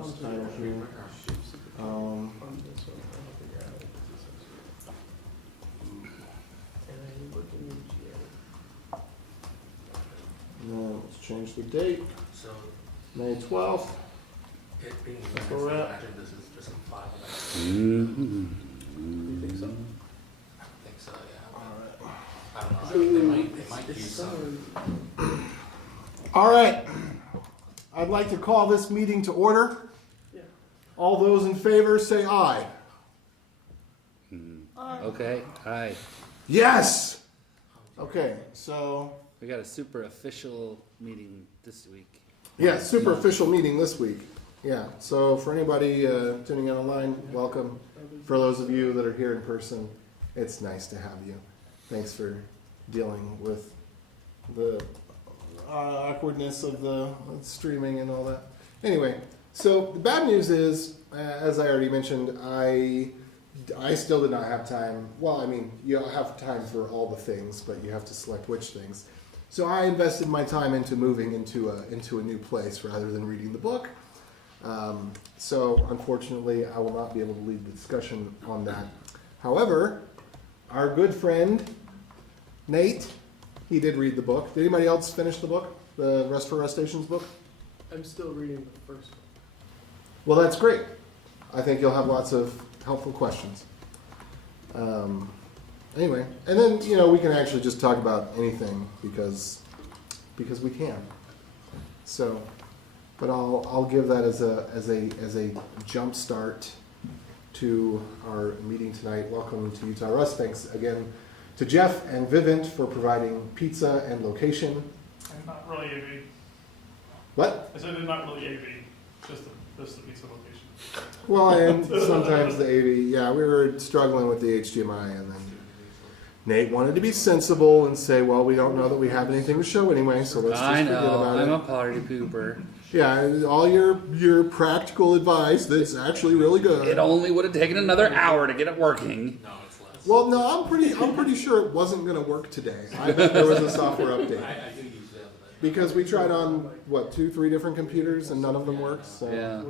Rust title here. And then let's change the date. So May 12th. it being That's Wednesday, where we're I at. imagine this is just a file. You think so? I think so, yeah. Alright. I don't know. I mean, they might use some. All right. I'd like to call this meeting to order. All those in favor say aye. Okay, hi. Yes! Okay, so, We got a super official meeting this week. yeah, super official meeting this week. Yeah, so for anybody tuning in online, welcome. For those of you that are here in person, it's nice to have you. Thanks for dealing with the awkwardness of the streaming and all that. Anyway, so the bad news is, as I already mentioned, I still did not have time. Well, I mean, you have time for all the things, but you have to select which things. So I invested my time into moving into a new place rather than reading the book. So unfortunately, I will not be able to lead the discussion on that. However, our good friend Nate, he did read the book. Did anybody else finish the book? The Rust for Rustaceans book? I'm still reading the first one. Well, that's great. I think you'll have lots of helpful questions. Anyway, and then we can actually just talk about anything because we can. So, but I'll give that as a jump start to our meeting tonight. Welcome to Utah Rust. Thanks again to Jeff and Vivint for providing pizza and location. And not really AV. What? I said it's not really AV, just the pizza location. Well, and sometimes the AV. Yeah, we were struggling with the HDMI, and then Nate wanted to be sensible and say, well, we don't know that we have anything to show anyway, so let's just I forget know, about I'm it. a party pooper. Yeah, all your practical advice that's actually really good. It only would have taken another hour to get it working. No, it's less. Well, no, I'm pretty sure it wasn't going to work today. I bet there was a software update I do use them, but because we tried on 2-3 different computers and none of them worked. So Yeah,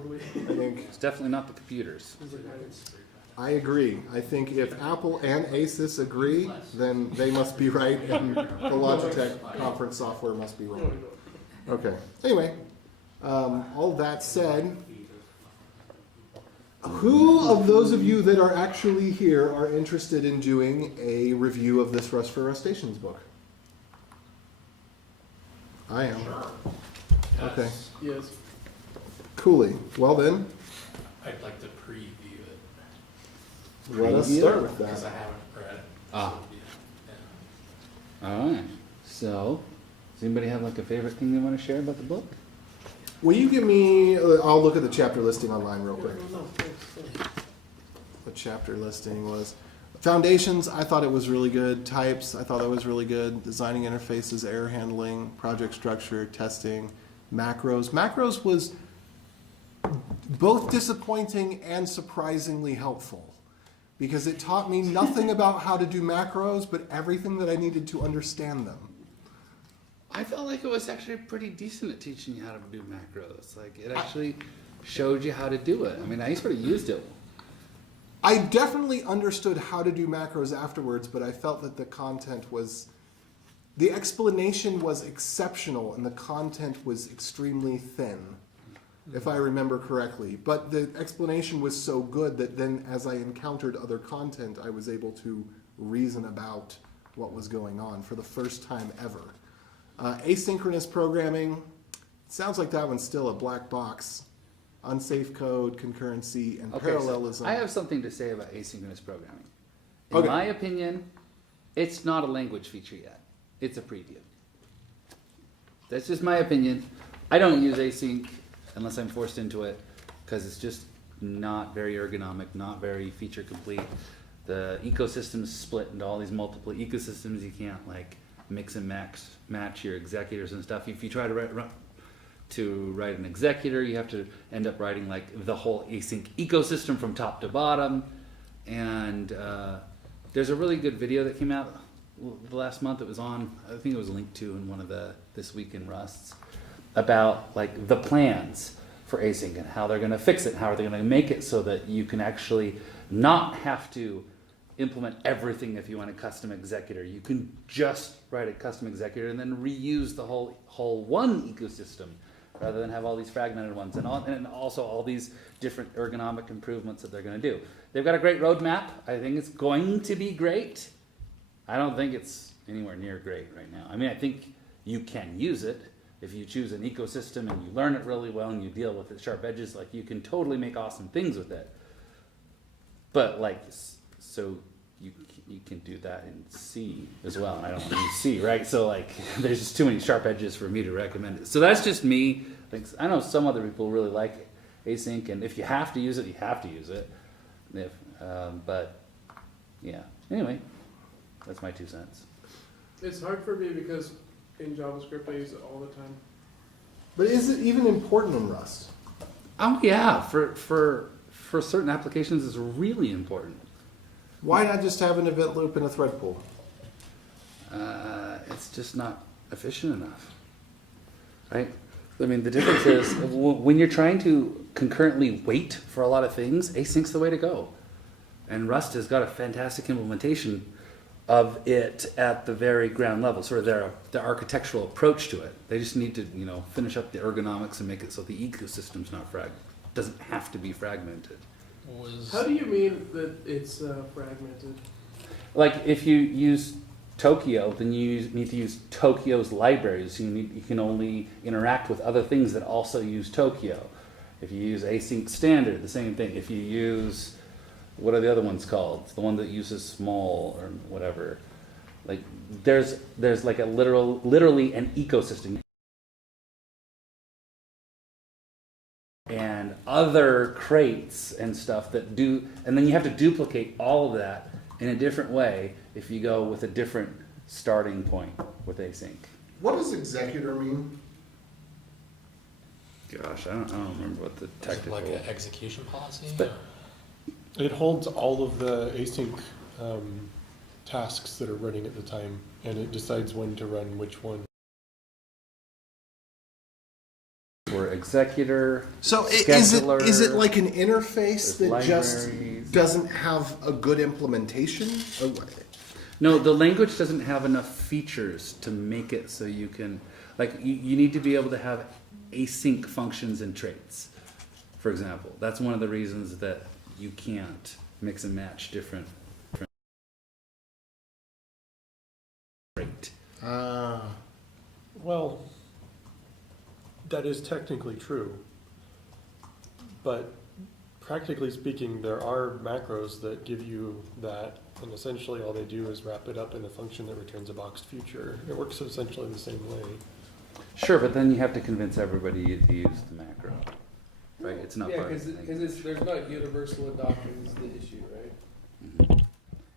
I think it's definitely not the computers. I agree. I think if Apple and Asus agree, then they must be right, and the Logitech conference software must be wrong. Okay. Anyway, all that said, who of those of you that are actually here are interested in doing a review of this Rust for Rustaceans book? I am. Okay. Yes. Coolly. Well then, I'd like to preview it let us Preview? start with because I that. haven't read it. Ah. So, yeah. Alright, so, does anybody have like a favorite thing they want to share about the book? Will you give me? I'll look at the chapter listing online real quick. The chapter listing was Foundations. I thought it was really good. Types. I thought that was really good. Designing interfaces, error handling, project structure, testing, macros. Macros was both disappointing and surprisingly helpful because it taught me nothing about how to do macros, but everything that I needed to understand them. I felt like it was actually pretty decent at teaching you how to do macros. Like, it actually showed you how to do it. I mean, I sort of used it. I definitely understood how to do macros afterwards, but I felt that the explanation was exceptional and the content was extremely thin, if I remember correctly. But the explanation was so good that then as I encountered other content, I was able to reason about what was going on for the first time ever. Asynchronous programming, sounds like that one's still a black box. Unsafe code, concurrency, and parallelism. So I have something to say about asynchronous programming. In Okay. my opinion, it's not a language feature yet. It's a preview. That's just my opinion. I don't use async unless I'm forced into it because it's just not very ergonomic, not very feature complete. The ecosystem's split into all these multiple ecosystems. You can't like mix and match your executors and stuff. If you try to write an executor, you have to end up writing like the whole async ecosystem from top to bottom. And there's a really good video that came out the last month. It was on, I think it was linked to in one of the This Week in Rusts, about like the plans for async and how they're going to fix it, how they're going to make it so that you can actually not have to implement everything if you want a custom executor. You can just write a custom executor and then reuse the whole one ecosystem rather than have all these fragmented ones and also all these different ergonomic improvements that they're going to do. They've got a great roadmap. I think it's going to be great. I don't think it's anywhere near great right now. I mean, I think you can use it if you choose an ecosystem and you learn it really well and you deal with its sharp edges. Like, you can totally make awesome things with it. But like, so you can do that in C as well. And I don't use C, right? So like, there's just too many sharp edges for me to recommend it. So that's just me. I know some other people really like async, and if you have to use it, you have to use it. But yeah. Anyway, that's my 2 cents. It's hard for me because in JavaScript I use it all the time. But is it even important in Rust? Oh yeah, for certain applications, it's really important. Why not just have an event loop and a thread pool? It's just not efficient enough, right? I mean, the difference is when you're trying to concurrently wait for a lot of things, async's the way to go. And Rust has got a fantastic implementation of it at the very ground level, sort of their architectural approach to it. They just need to, finish up the ergonomics and make it so the ecosystem's not doesn't have to be fragmented. How do you mean that it's fragmented? Like, if you use Tokyo, then you need to use Tokyo's libraries. You can only interact with other things that also use Tokyo. If you use async standard, the same thing. If you use, what are the other ones called? It's the one that uses small or whatever. Like, there's like a literally an ecosystem. And other crates and stuff that do, and then you have to duplicate all of that in a different way if you go with a different starting point with async. What does executor mean? Gosh, I don't remember what the technical. Like an execution policy? But- It holds all of the async tasks that are running at the time, and it decides when to run which one. Or executor. So scheduler, is it like an interface that there's just libraries. doesn't have a good implementation? Or what? No, the language doesn't have enough features to make it so you can, like, you need to be able to have async functions and traits, for example. That's one of the reasons that you can't mix and match different trait. Well, that is technically true, but practically speaking, there are macros that give you that, and essentially all they do is wrap it up in a function that returns a boxed future. It works essentially the same way. Sure, but then you have to convince everybody to use the macro, right? It's not Yeah, part of the because there's not universal adoption is the issue, right? Mhm.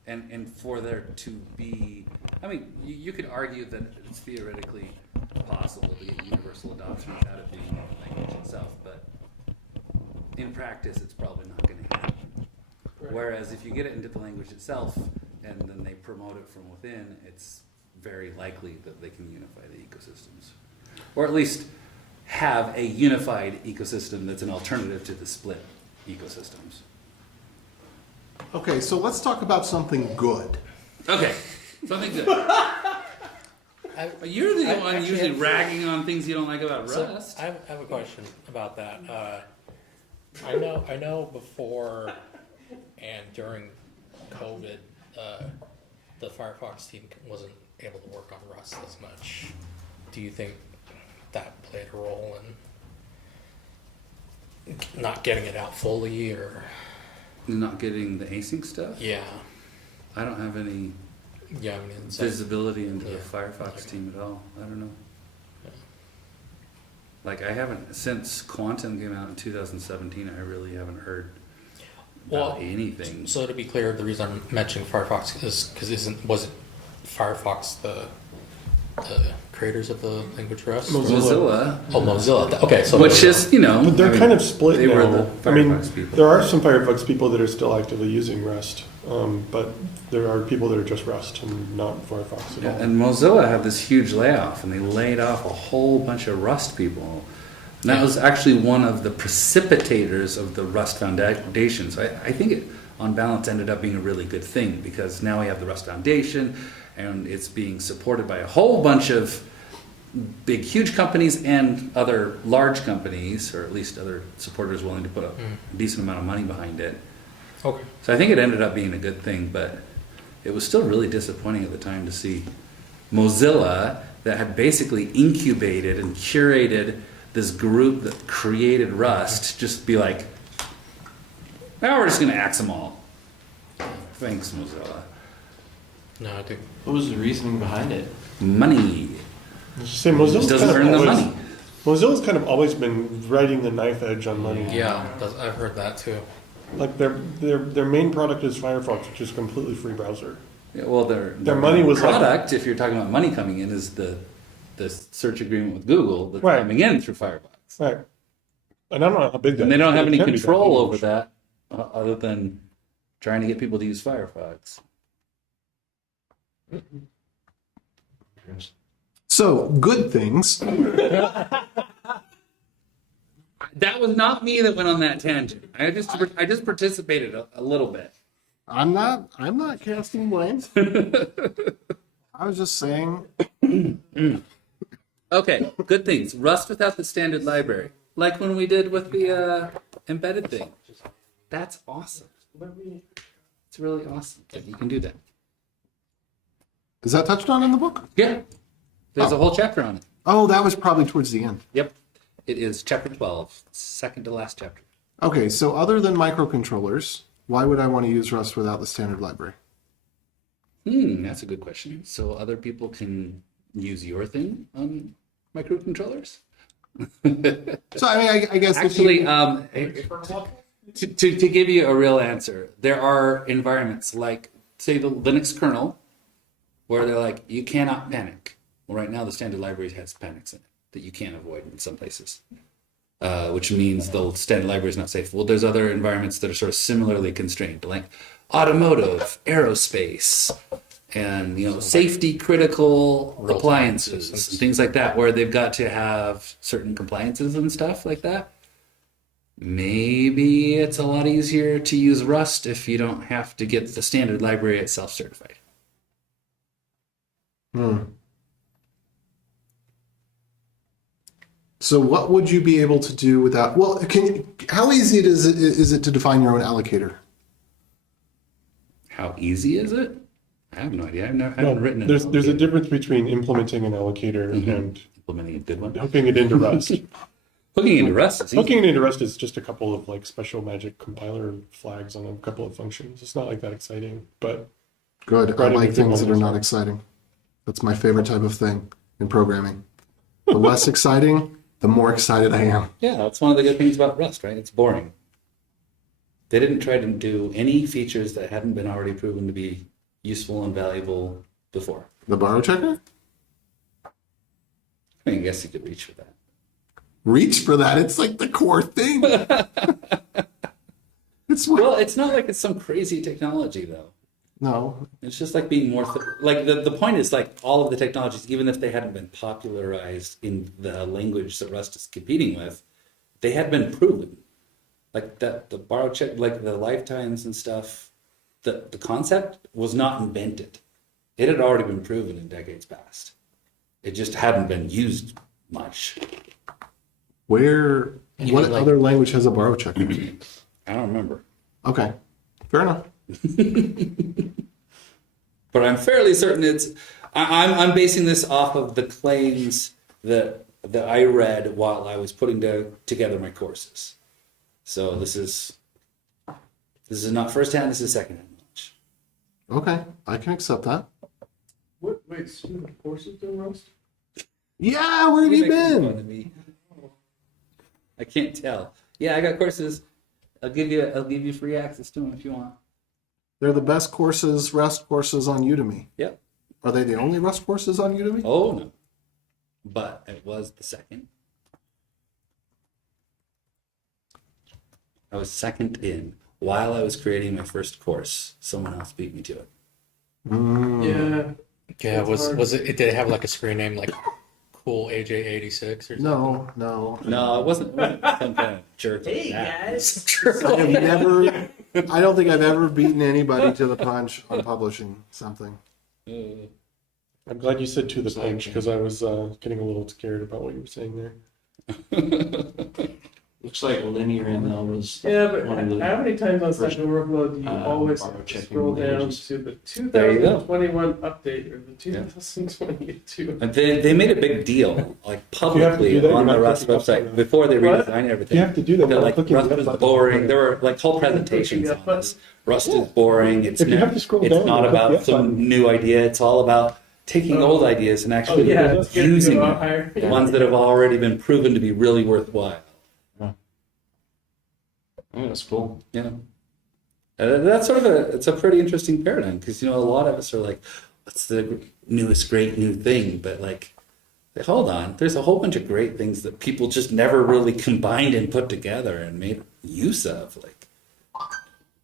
And for there to be, I mean, you could argue that it's theoretically possible to get universal adoption without it being in the language itself, but in practice, it's probably not going to happen. Right. Whereas if you get it into the language itself and then they promote it from within, it's very likely that they can unify the ecosystems, or at least have a unified ecosystem that's an alternative to the split ecosystems. Okay, so let's talk about something good. Okay, something good. You're the one actually usually have- ragging on things you don't like about So Rust. I have a question about that. I know before and during COVID, the Firefox team wasn't able to work on Rust as much. Do you think that played a role in not getting it out fully, or? Not getting the async stuff? Yeah. I don't have any Yeah, I mean, it's visibility into the Yeah. Firefox Okay. team at all. I don't know. Yeah. Like, I haven't, since Quantum came out in 2017, I really haven't heard Well, about anything. So to be clear, the reason I'm mentioning Firefox is because wasn't Firefox the creators of the language Rust? Mozilla, Oh, Mozilla. Okay, so which Mozilla. is, you know, But they're I mean, kind of split they now. were the I mean, Firefox people. there are some Firefox people that are still actively using Rust, but there are people that are just Rust and not Firefox at Yeah, all. and Mozilla had this huge layoff, and they laid off a whole bunch of Rust people. And that was actually one of the precipitators of the Rust Foundation. So I think it, on balance, ended up being a really good thing because now we have the Rust Foundation and it's being supported by a whole bunch of big, huge companies and other large companies, or at least other supporters willing to put a decent amount of money behind it. Okay. So I think it ended up being a good thing, but it was still really disappointing at the time to see Mozilla, that had basically incubated and curated this group that created Rust, just be like, now we're just going to axe them all. Thanks, Mozilla. No, I think What was the reasoning behind it? Money. Say Mozilla's Doesn't kind earn of the always, money. Mozilla's kind of always been riding the knife edge on money. yeah, I've heard that too. Like their main product is Firefox, which is a completely free browser. Yeah, well, Their money was like- product, if you're talking about money coming in, is the search agreement with Google that's Right. coming in through Firefox. Right. And I don't know how big that And they is, don't but have it any can be control over huge. that other than trying to get people to use Firefox. So, good things. That was not me that went on that tangent. I just participated a little bit. I'm not casting blame. I was just saying. Okay, good things. Rust without the standard library, like when we did with the embedded thing. That's awesome. It's really awesome that you can do that. Is that touched on in the book? Yeah, there's a whole chapter on it. Oh, that was probably towards the end. Yep, it is chapter 12, second to last chapter. Okay, so other than microcontrollers, why would I want to use Rust without the standard library? That's a good question. So other people can use your thing on microcontrollers? So, I mean, I guess if Actually, you- to give you a real answer, there are environments like, say, the Linux kernel, where they're like, you cannot panic. Well, right now, the standard library has panics in it that you can't avoid in some places, which means the standard library is not safe. Well, there's other environments that are sort of similarly constrained, like automotive, aerospace, and safety critical Real-time appliances systems. and things like that, where they've got to have certain compliances and stuff like that. Maybe it's a lot easier to use Rust if you don't have to get the standard library itself certified. So what would you be able to do without? Well, how easy is it to define your own allocator? How easy is it? I have no idea. I No, haven't written it. there's a difference between implementing an allocator and Implementing a good one. hooking it into Rust. Hooking into Rust is easy. Hooking it into Rust is just a couple of like special magic compiler flags on a couple of functions. It's not like that exciting, but Good. I Writing like with things that are people not is- exciting. That's my favorite type of thing in programming. The less exciting, the more excited I am. Yeah, that's one of the good things about Rust, right? It's boring. They didn't try to do any features that hadn't been already proven to be useful and valuable before. The borrow checker? I mean, I guess you could reach for that. Reach for that. It's like the core thing. It's what? Well, it's not like it's some crazy technology, though. No. It's just like being more like the point is like all of the technologies, even if they hadn't been popularized in the language that Rust is competing with, they had been proven. Like that, the borrow check, like the lifetimes and stuff. The concept was not invented. It had already been proven in decades past. It just hadn't been used much. Where? You What mean, like- other language has a borrow checker? I don't remember. Okay. Fair enough. But I'm fairly certain I'm basing this off of the claims that I read while I was putting together my courses. So this is not firsthand, this is secondhand knowledge. Okay. I can accept that. Wait, so you have courses in Rust? Yeah, where have you You're making been? fun of me. I can't tell. Yeah, I got courses. I'll give you free access to them if you want. They're the best courses, Rust courses on Udemy. Yep. Are they the only Rust courses on Udemy? Oh no. But it was the second. I was second in. While I was creating my first course, someone else beat me to it. Yeah. Yeah, It's hard. was it? Did it have like a screen name like cool AJ86 or something? No. No, it wasn't some kind of jerk. Hey, like that. guys. I have never. I don't think I've ever beaten anybody to the punch on publishing something. I'm glad you said to the punch because I was getting a little scared about what you were saying there. Looks like linear ML was Yeah, but one of the how many times on Stack Overflow do you always borrow checking scroll down images. to the There you go. 2021 update or the 2022? And they made a big deal, like You have to publicly do that, on you're the not Rust clicking up on website that. before they What? redesigned everything. You have to do that. They're without like clicking Rust the was button. boring. There were like whole presentations on this. Rust is boring. It's If you have to scroll it's down, not you click about the F some button. new idea. It's all about taking Oh. old ideas and Oh actually yeah, it's good to using go them. higher. The ones that have already been proven to be really worthwhile. Oh, that's cool. Yeah. That's sort of it's a pretty interesting paradigm because, a lot of us are like, what's the newest great new thing? But like, hold on, there's a whole bunch of great things that people just never really combined and put together and made use of. Like,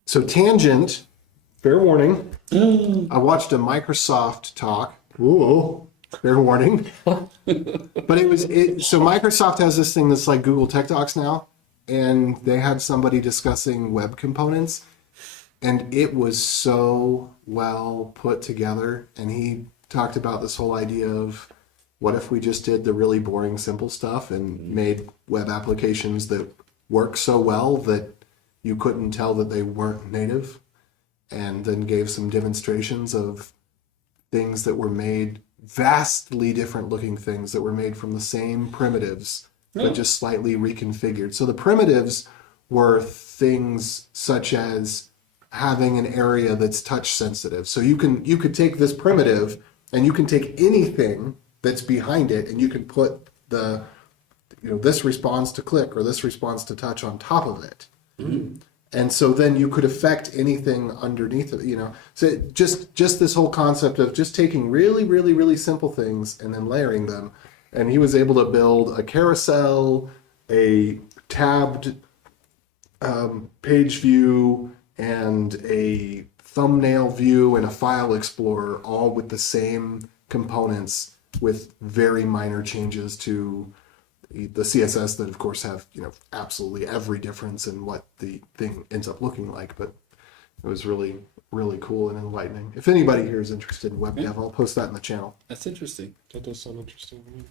So tangent. Fair warning. I watched a Microsoft talk. Ooh, fair warning. But so Microsoft has this thing that's like Google Tech Talks now, and they had somebody discussing web components, and it was so well put together. And he talked about this whole idea of what if we just did the really boring, simple stuff and made web applications that work so well that you couldn't tell that they weren't native, and then gave some demonstrations of things that were made, vastly different looking things that were made from the same primitives, but just slightly reconfigured. So the primitives were things such as having an area that's touch sensitive. So you could take this primitive and you can take anything that's behind it and you can put this responds to click or this responds to touch on top of it. And so then you could affect anything underneath it, So just this whole concept of just taking really, really, really simple things and then layering them. And he was able to build a carousel, a tabbed page view, and a thumbnail view, and a file explorer, all with the same components with very minor changes to the CSS that, of course, have absolutely every difference in what the thing ends up looking like. But it was really, really cool and enlightening. If anybody here is interested in web dev, I'll post that in the channel. that's interesting. That does sound interesting to me.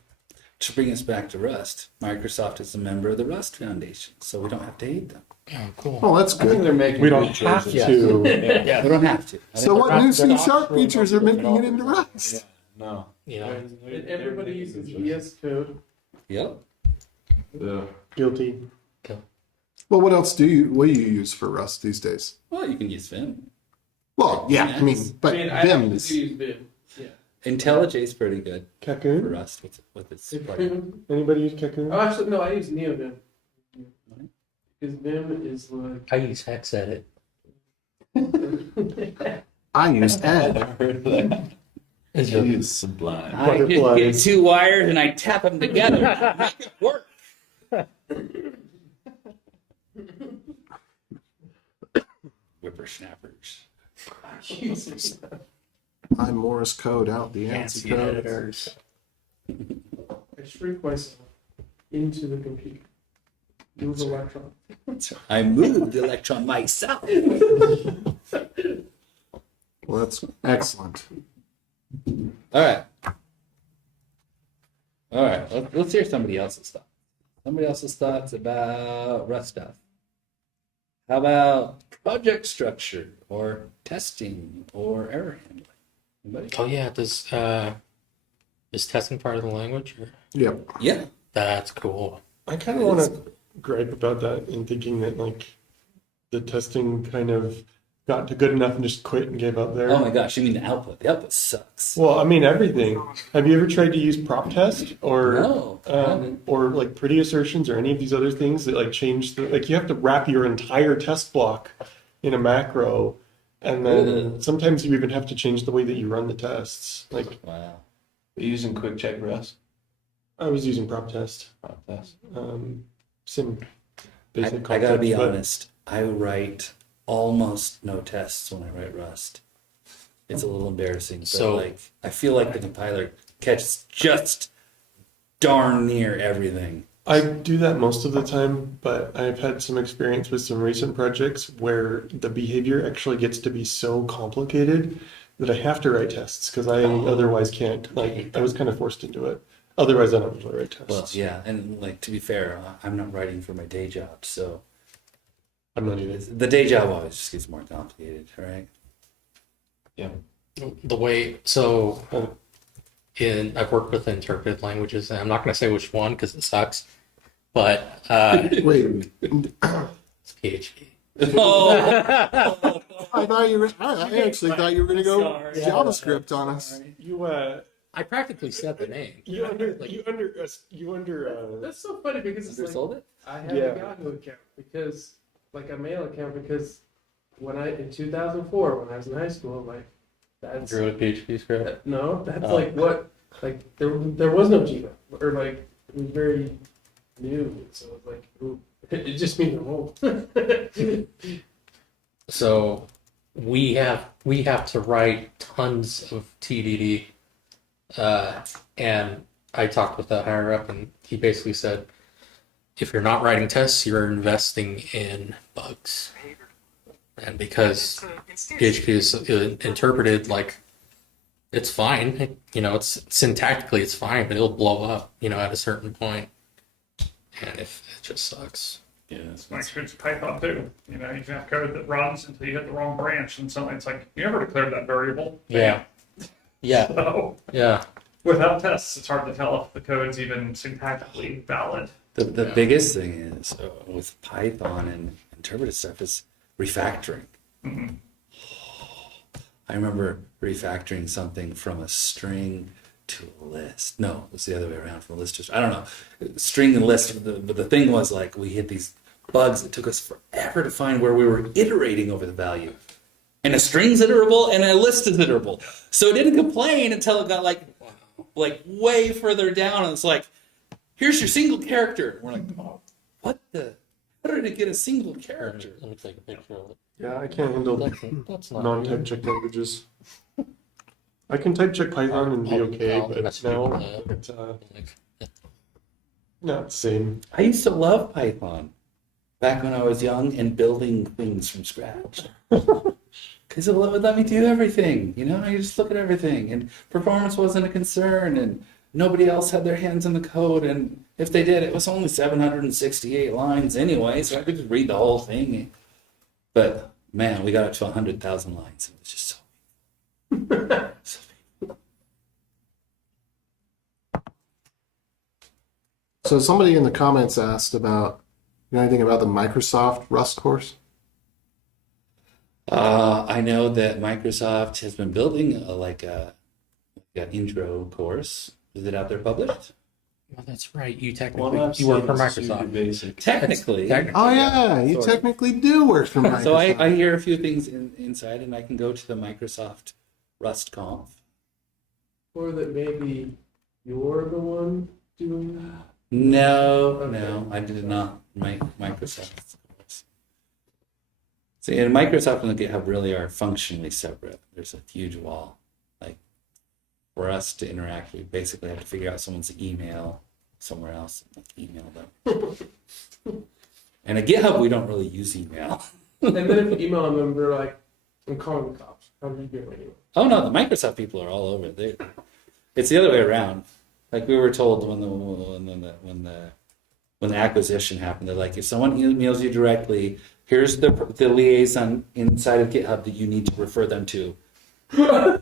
To bring us back to Rust, Microsoft is a member of the Rust Foundation, so we don't have to hate them. Oh, cool. Oh, that's I think good. they're making We good don't have choices. to. Yeah, we don't have to. So what new they're not C# screwing features up are with making it into Rust? No. And everybody uses VS Code. Yep. Yeah. Guilty. Well, what else do you use for Rust these days? Well, you can use Vim. Well, yeah, I mean, but I Vim have is. to use Vim. Yeah. IntelliJ is pretty good for Cocoon? Rust with its plugin. Anybody use Cocoon? Oh, actually, no, I use NeoVim. Because Vim is like. I use Hex Edit. I use Ed. It's use Sublime. I just get two wires and I tap them together. Make it work. Whippersnappers. I Morse code out the ANSI code. editors. I shrink myself into the computer. Move electron. I moved the electron myself. Well, that's excellent. All right. All right. Let's hear somebody else's thoughts. Somebody else's thoughts about Rust stuff. How about project structure or testing or error handling? Anybody? Oh yeah, is testing part of the language? Or? Yep. Yeah. That's cool. I kind of want to gripe about that in thinking that the testing kind of got to good enough and just quit and gave up there. Oh my gosh, you mean the output? The output sucks. Well, I mean everything. Have you ever tried to use prop test or No. or like pretty assertions or any of these other things that change you have to wrap your entire test block in a macro, and then sometimes you even have to change the way that you run the tests. Wow. Using quick check Rust. I was using prop test, That's sim basic. I gotta be concepts, but- honest. I write almost no tests when I write Rust. It's a little embarrassing, but So- I feel like the compiler catches just darn near everything. I do that most of the time, but I've had some experience with some recent projects where the behavior actually gets to be so complicated that I have to write tests because I otherwise can't. Like, I was kind of forced into it. Otherwise, I don't usually write tests. Well, yeah, and like to be fair, I'm not writing for my day job, so I'm not either. the day job always just gets more complicated, right? The way, so I've worked with interpreted languages, and I'm not going to say which one because it sucks, but Wait, it's PHP. Oh, I thought you were. I actually thought you were going to go Sorry. JavaScript on us. You I practically said the name. That's so funny because it's like, sold it? I have Yeah. a Yahoo account because, like a mail account, because in 2004, when I was in high school, like, that's, Drew a PHP script. no, that's Oh. like what, like, there was no Gmail, or like, it was very new, so it's like, ooh, it just means I'm old. So we have to write tons of TDD, and I talked with the higher up, and he basically said, if you're not writing tests, you're investing in bugs. And because PHP is interpreted like it's fine, it's syntactically it's fine, but it'll blow up, at a certain point, and if it just sucks. yeah. My experience with Python too. You can have code that runs until you hit the wrong branch, and suddenly it's like you never declared that variable. Yeah. So Yeah. without tests, it's hard to tell if the code's even syntactically valid. The Yeah. biggest thing is with Python and interpreted stuff is refactoring. Mhm. I remember refactoring something from a string to a list. No, it was the other way around, from a list to I don't know. String and list, but the thing was like we hit these bugs. It took us forever to find where we were iterating over the value. And a string's iterable and a list is iterable. So it didn't complain until it got like way further down, and it's like, here's your single character. We're like, oh, what the? How did it get a single character? Let me take a picture of it. Yeah, I can't handle That's not non-type check languages. I can type check Python and be okay, but message no, you with it's that. not the same. I used to love Python back when I was young and building things from scratch. Because it would let me do everything. I just look at everything, and performance wasn't a concern, and nobody else had their hands on the code, and if they did, it was only 768 lines anyway, so I could just read the whole thing. But man, we got up to 100,000 lines. It was just so So somebody in the comments asked about, anything about the Microsoft Rust course? I know that Microsoft has been building an intro course. Is it out there published? Well, that's right. You technically you work for Microsoft. Technically. Oh yeah, you Sort of. technically do work for Microsoft. So I hear a few things inside, and I can go to the Microsoft Rust Conf. Or that maybe you're the one doing. No, I did not. Microsoft. See, and Microsoft and the GitHub really are functionally separate. There's a huge wall. Like, for us to interact, we basically have to figure out someone's email somewhere else and email them. And at GitHub, we don't really use email. And then if you email them, they're like, I'm calling the cops. How are you doing anyway? Oh no, the Microsoft people are all over there. It's the other way around. Like we were told when the acquisition happened, they're like, if someone emails you directly, here's the liaison inside of GitHub that you need to refer them to.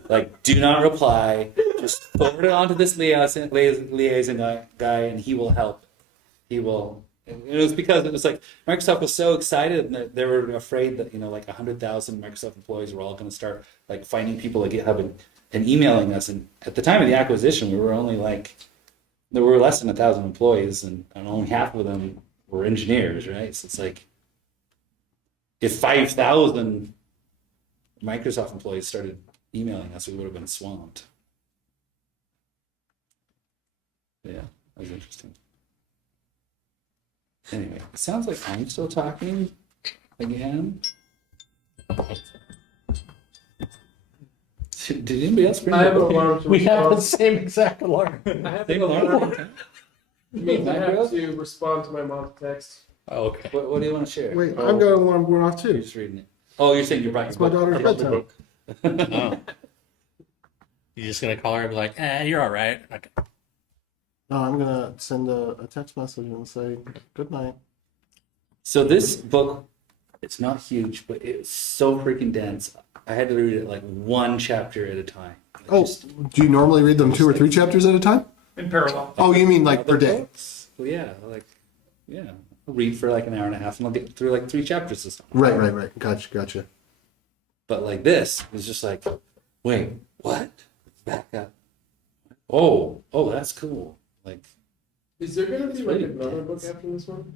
Like, do not reply. Just forward it on to this liaison guy, and he will help. He will. And it was because it was like Microsoft was so excited, and they were afraid that 100,000 Microsoft employees were all going to start like finding people at GitHub and emailing us. And at the time of the acquisition, we were only there were less than 1,000 employees, and only half of them were engineers, right? So it's like if 5,000 Microsoft employees started emailing us, we would have been swamped. Yeah, that was interesting. Anyway, it sounds like I'm still talking again. Did anybody else bring I have an their- alarm to We have the respond. same exact alarm. I have Same an alarm? alarm. means I have to respond to my mom's text. Oh, okay. What do you want to share? Wait, I'm going off You're too. just reading it. Oh, you're saying you brought It's your my book. daughter's bedtime. Oh. You're just gonna call her and be like, you're all right. Okay. No, I'm gonna send a text message and say good night. So this book, it's not huge, but it's so freaking dense. I had to read it like one chapter at a time. Like, Oh, do you normally read them 2 or 3 chapters at a time? In parallel. Oh, you mean like other per day? books? Well, yeah, I'll read for like an hour and a half, and I'll get through like 3 chapters or something. Right. Gotcha. But like this, it was just like, wait, what? Back up. Oh, that's cool. Like, Is there gonna be like really another book dense. after this one?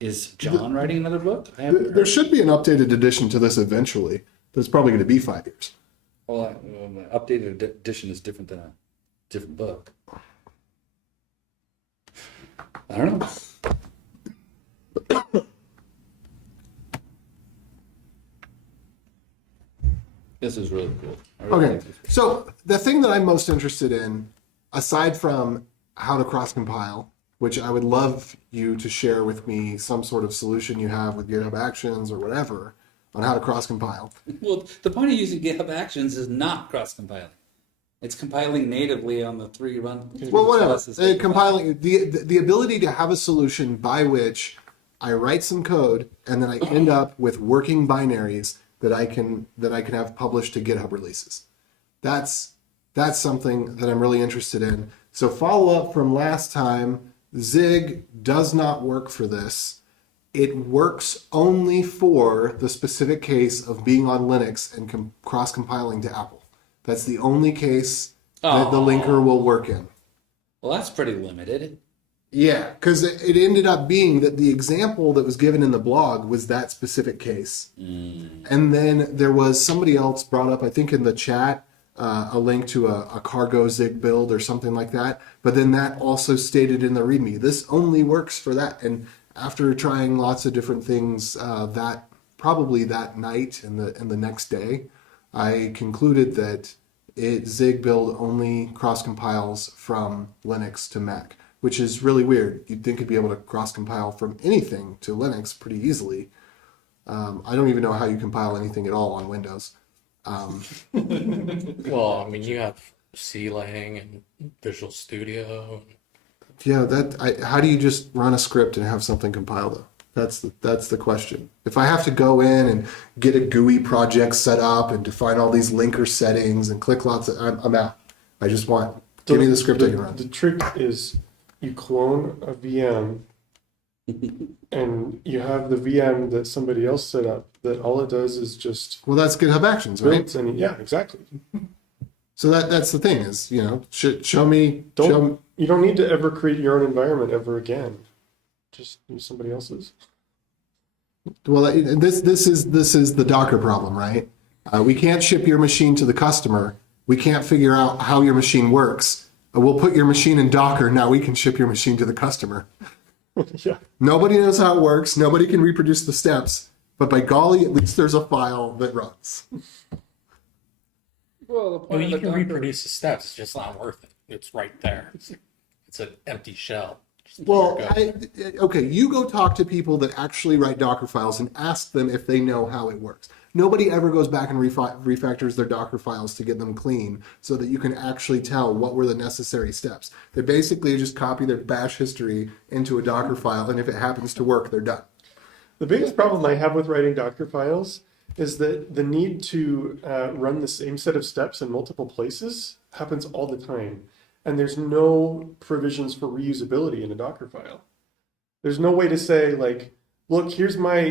is John writing another book? I haven't There heard. should be an updated edition to this eventually. But it's probably going to be 5 years. Well, an updated edition is different than a different book. I don't know. This is really cool. I really Okay, like this. so the thing that I'm most interested in, aside from how to cross compile, which I would love you to share with me some sort of solution you have with GitHub Actions or whatever on how to cross compile. Well, the point of using GitHub Actions is not cross-compiling. It's compiling natively on the 3 run. Well, whatever. processes. Compiling the ability to have a solution by which I write some code and then I end up with working binaries that I can have published to GitHub releases. That's something that I'm really interested in. So follow up from last time, Zig does not work for this. It works only for the specific case of being on Linux and cross-compiling to Apple. That's the only case that the linker will work in. Well, that's pretty limited. Yeah, because it ended up being that the example that was given in the blog was that specific case. And then there was somebody else brought up, I think in the chat, a link to a cargo Zig build or something like that. But then that also stated in the README, this only works for that. And after trying lots of different things, probably that night and the next day, I concluded that Zig build only cross compiles from Linux to Mac, which is really weird. You'd think it'd be able to cross compile from anything to Linux pretty easily. I don't even know how you compile anything at all on Windows. Well, I mean, you have C-Lang and Visual Studio. Yeah, how do you just run a script and have something compile though? That's the question. If I have to go in and get a GUI project set up and define all these linker settings and click lots I'm out. I just give me the script I can run. The trick is you clone a VM and you have the VM that somebody else set up that all it does is just Well, that's GitHub Actions, right? builds and yeah, exactly. So that's the thing is, show me. You don't need to ever create your own environment ever again. Just use somebody else's. Well, this is the Docker problem, right? We can't ship your machine to the customer. We can't figure out how your machine works. We'll put your machine in Docker. Now we can ship your machine to the customer. Yeah. Nobody knows how it works. Nobody can reproduce the steps. But by golly, at least there's a file that runs. Well, the Well, point you of the can Docker- reproduce the steps. It's just not worth it. It's right there. It's an empty shell. Just Well, there you go. okay, you go talk to people that actually write Docker files and ask them if they know how it works. Nobody ever goes back and refactors their Docker files to get them clean so that you can actually tell what were the necessary steps. They basically just copy their bash history into a Docker file, and if it happens to work, they're done. The biggest problem I have with writing Docker files is that the need to run the same set of steps in multiple places happens all the time. And there's no provisions for reusability in a Docker file. There's no way to say like, look, here's my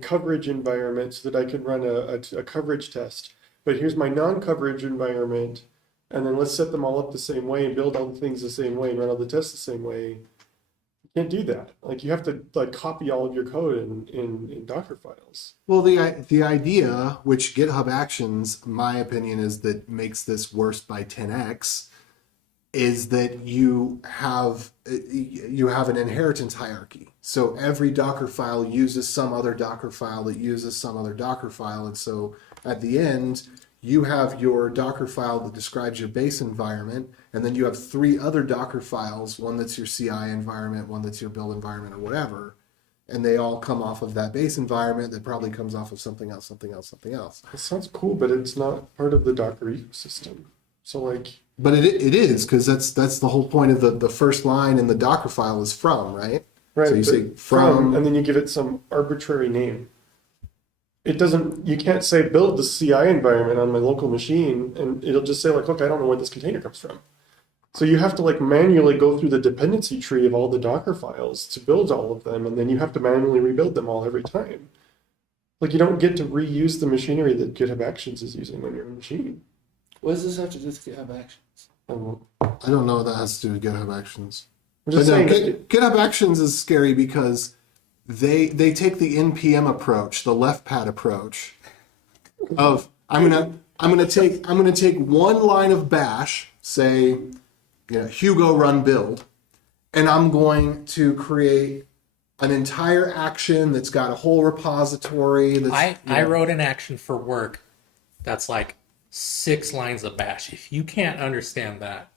coverage environment so that I can run a coverage test. But here's my non-coverage environment, and then let's set them all up the same way and build all the things the same way and run all the tests the same way. You can't do that. Like you have to like copy all of your code in Docker files. Well, the idea, which GitHub Actions, my opinion, is that makes this worse by 10x, is that you have an inheritance hierarchy. So every Docker file uses some other Docker file that uses some other Docker file, and so at the end, you have your Docker file that describes your base environment, and then you have 3 other Docker files, one that's your CI environment, one that's your build environment or whatever, and they all come off of that base environment that probably comes off of something else, something else, something else. It sounds cool, but it's not part of the Docker ecosystem. So like, But it is, because that's the whole point of the first line in the Docker file is from, right? right, So you but say from, and then you give it some arbitrary name. It doesn't, you can't say build the CI environment on my local machine, and it'll just say like, look, I don't know where this container comes from. So you have to like manually go through the dependency tree of all the Docker files to build all of them, and then you have to manually rebuild them all every time. Like you don't get to reuse the machinery that GitHub Actions is using on your machine. What does this have to do with GitHub Actions? I don't know what that has to do with GitHub Actions. I'm just But no, saying, GitHub Actions is scary because they take the NPM approach, the left pad approach of I'm gonna take one line of bash, say, Hugo run build, and I'm going to create an entire action that's got a whole repository. That's, I wrote an action for work that's like 6 lines of bash. If you can't understand that,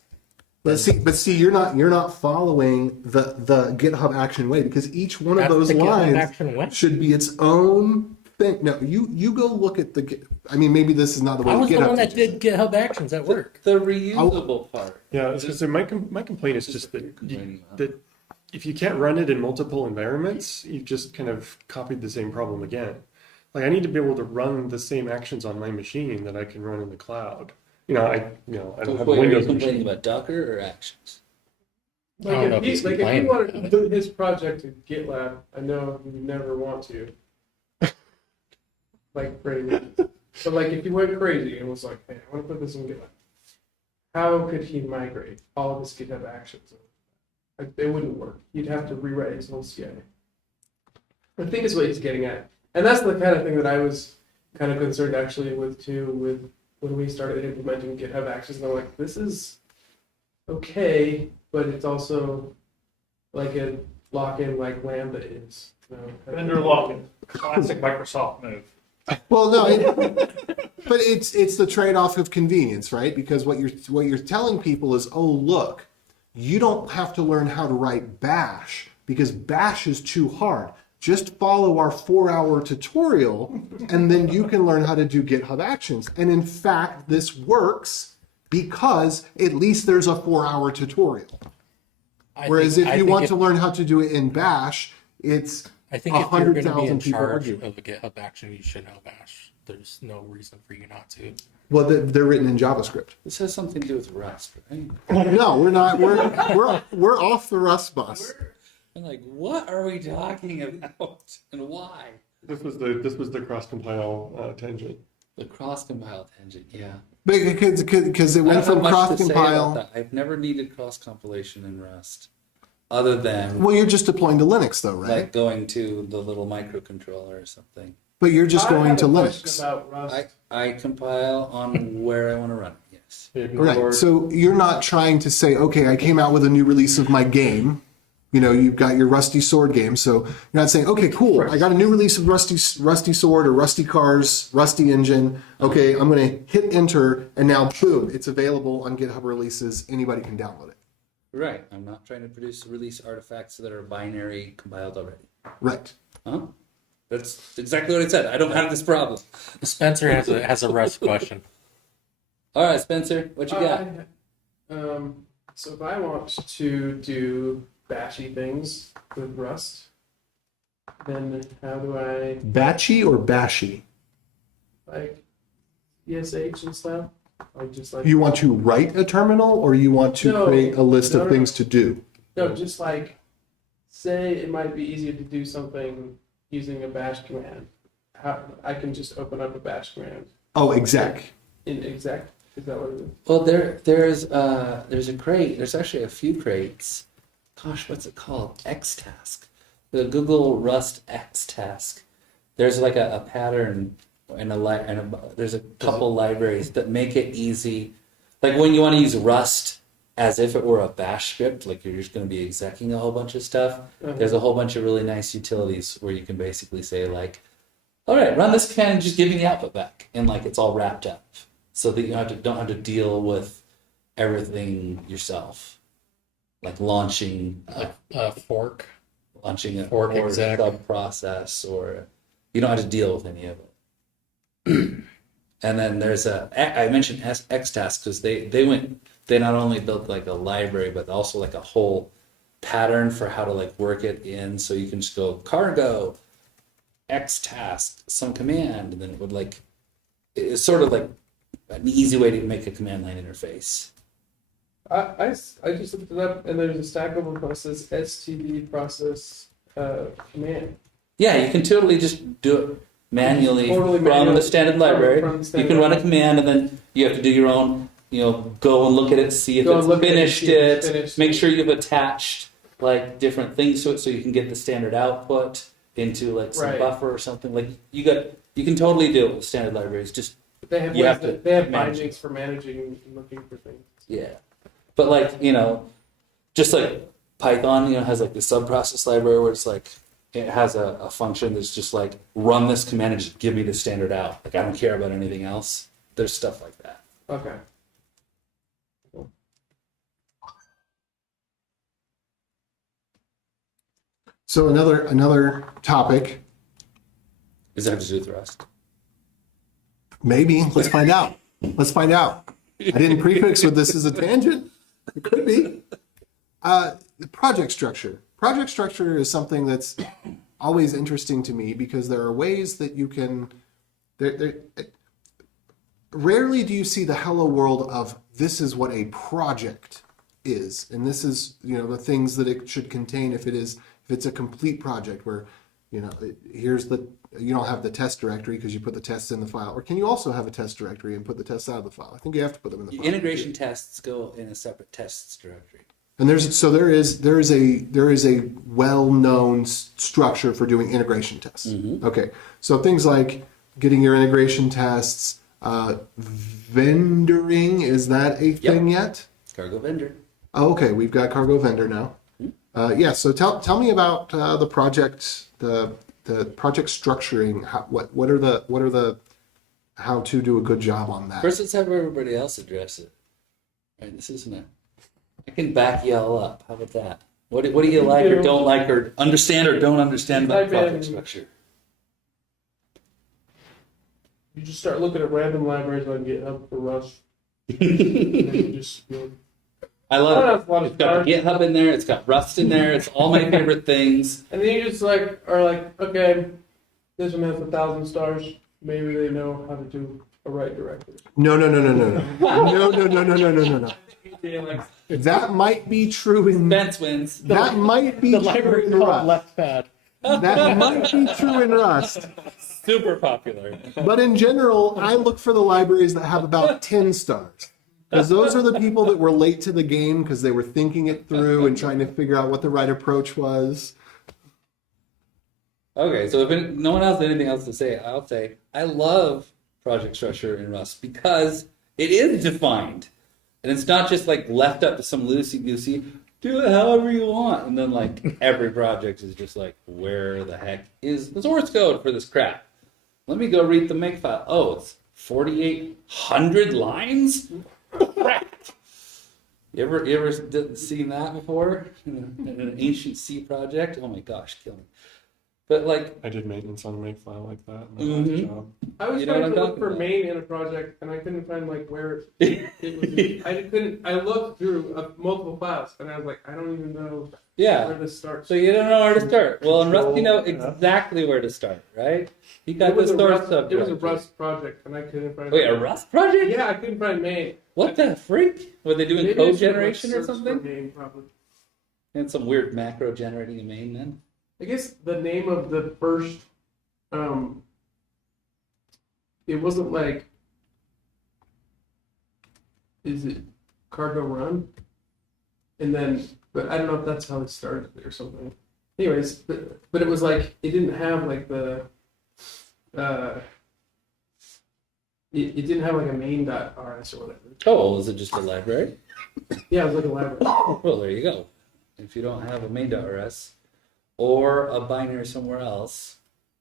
But see, you're not following the GitHub action way, because each one of That's those the GitHub lines action way. should be its own thing. No, you go look at I mean, maybe this is not the way I was the GitHub one that teaches it. did GitHub Actions at work. The reusable part. yeah, I was gonna say my complaint is just that if you can't run it in multiple environments, you've just kind of copied the same problem again. Like I need to be able to run the same actions on my machine that I can run in the cloud. I don't have a Wait, are you Windows complaining machine. about Docker or Actions? I don't know if he's If he complaining wanted about to do his project to GitLab, I know you never want to. Like crazy. But like if he went crazy and was like, hey, I want to put this in GitLab, how could he migrate all of his GitHub actions? Like, it wouldn't work. He'd have to rewrite his whole CI. I think is what he's getting at. And that's the kind of thing that I was kind of concerned actually with when we started implementing GitHub Actions. And I'm like, this is okay, but it's also like a lock-in like Lambda is. Vendor lock-in, classic Microsoft move. Well, no, but it's the trade-off of convenience, right? Because what you're telling people is, oh, look, you don't have to learn how to write Bash because Bash is too hard. Just follow our 4-hour tutorial, and then you can learn how to do GitHub Actions. And in fact, this works because at least there's a 4-hour tutorial. Whereas if you want to learn how to do it in Bash, it's I think if you're going to be in 100,000 people charge arguing. of a GitHub action, you should know Bash. There's no reason for you not to. Well, they're written in JavaScript. This has something to do with Rust, right? No, we're not. We're off the Rust bus. I'm like, what are we talking about and why? This was the cross compile tangent. The cross compile tangent, yeah. Because it I went don't from have much cross to say about compile. that. I've never needed cross compilation in Rust, other than Well, you're just deploying to Linux, though, right? like going to the little microcontroller or something. But you're just going to I have a question Linux. about Rust. I compile on where I want to run it. Yes. Right. So you're not trying to say, okay, I came out with a new release of my game. You've got your Rusty Sword game. So you're not saying, okay, cool, I got a new release of Rusty Sword or Rusty Cars, Rusty Engine. Okay, I'm going to hit enter, and now, boom, it's available on GitHub releases. Anybody can download it. Right. I'm not trying to produce release artifacts that are binary compiled already. Right. Huh? That's exactly what I said. I don't have this problem. Spencer has a Rust question. All right, Spencer, what you got? So if I want to do bashy things with Rust, then how do I Batchy or bashy? like ESH and stuff? Or just like You want to write a terminal, or you want to No, create a list no, of no, things no. to do? no, just like say it might be easier to do something using a bash command. How I can just open up a bash command Oh, exec. in exec. Is that what it is? Well, there's a crate. There's actually a few crates. Gosh, what's it called? Xtask. The Google Rust Xtask. There's like a pattern and there's a couple libraries that make it easy. Like when you want to use Rust as if it were a bash script, like you're just going to be execing a whole bunch of stuff. There's a whole bunch of really nice utilities where you can basically say like, all right, run this command and just give me the output back. And like it's all wrapped up. so that you don't have to deal with everything yourself, like launching A fork. a Fork or exec. sub process, or you don't have to deal with any of it. And then there's I mentioned Xtask because they not only built like a library but also like a whole pattern for how to like work it in, so you can just go cargo Xtask some command, and then it would like, it's sort of like an easy way to make a command line interface. I just looked it up, and there's a stackable process, STD process command. Yeah, you can totally just do it manually Totally from manual, the standard library. from the You standard can run a library. command, and then you have to do your own, go and look at it, see if Go and it's look at it, finished see if it's it, finished. make sure you've attached like different things to it so you can get the standard output into like some Right. buffer or something. Like you can totally do it with standard libraries. Just They have You ways have to they have manage bindings for managing and looking for things. yeah. But like, just like Python, has like the subprocess library where it's like it has a function that's just like run this command and just give me the standard out. Like I don't care about anything else. There's stuff like that. Okay. So another topic, Does it have to do with Rust? maybe. Let's find out. Let's find out. I didn't prefix with this as a tangent. It could be. Project structure. Project structure is something that's always interesting to me because there are ways that you can. Rarely do you see the hello world of this is what a project is, and this is the things that it should contain if it's a complete project where here's you don't have the test directory because you put the tests in the file, or can you also have a test directory and put the tests out of the file? I think you have to put them in the file. Integration tests go in a separate tests directory. And there is a well-known structure for doing integration tests. Mm-hmm. Okay, so things like getting your integration tests, vendoring, is that a thing yet? Cargo vendor. Oh, okay, we've got cargo vendor now. Yeah, so tell me about the project, the project structuring. What are the how to do a good job on that? First, let's have everybody else address it. Right, this isn't it. I can back you all up. How about that? What do you like or don't like or understand or don't understand about Type in- project structure? You just start looking at random libraries on GitHub for Rust. And then you just I love that's a lot it. of It's got stars. GitHub in there. It's got Rust in there. It's all my favorite things. And then you just are like, okay, this one has 1,000 stars. Maybe they know how to do a write directory. No. That might be true in Spence wins. that might be true in Rust. Leftpad. That might be true in Rust. Super popular. But in general, I look for the libraries that have about 10 stars. Because those are the people that were late to the game because they were thinking it through and trying to figure out what the right approach was. Okay, so if no one else has anything else to say, I'll say I love project structure in Rust because it is defined. And it's not just like left up to some loosey-goosey, do it however you want. And then like every project is just like, where the heck is the source code for this crap? Let me go read the makefile. Oh, it's 4,800 lines? Crap. You ever seen that before? In an ancient C project? Oh my gosh, kill me. But like, I did maintenance on a makefile like that. In my Mhm. last job. I was You know trying what to I'm look talking for about. main in a project, and I couldn't find where it was. I couldn't. I looked through multiple files, and I was like, I don't even know yeah. where this starts. So you don't know where to start. Well, in Rust, you know Control, exactly where to start, right? You got It was the a source Rust. subject. It was a Rust project, and I couldn't find. Wait, a Rust project? Yeah, I couldn't find main. What the freak? Were they doing Maybe I code should, generation or search for something? Main, probably. And some weird macro generating a main then? I guess the name of the first, it wasn't like, is it cargo run? And then, but I don't know if that's how it started or something. Anyways, but it was like, it didn't have like the, it didn't have like a main.rs or whatever. Oh, was it just a library? Yeah, it was like a library. Well, there you go. If you don't have a main.rs or a binary somewhere else,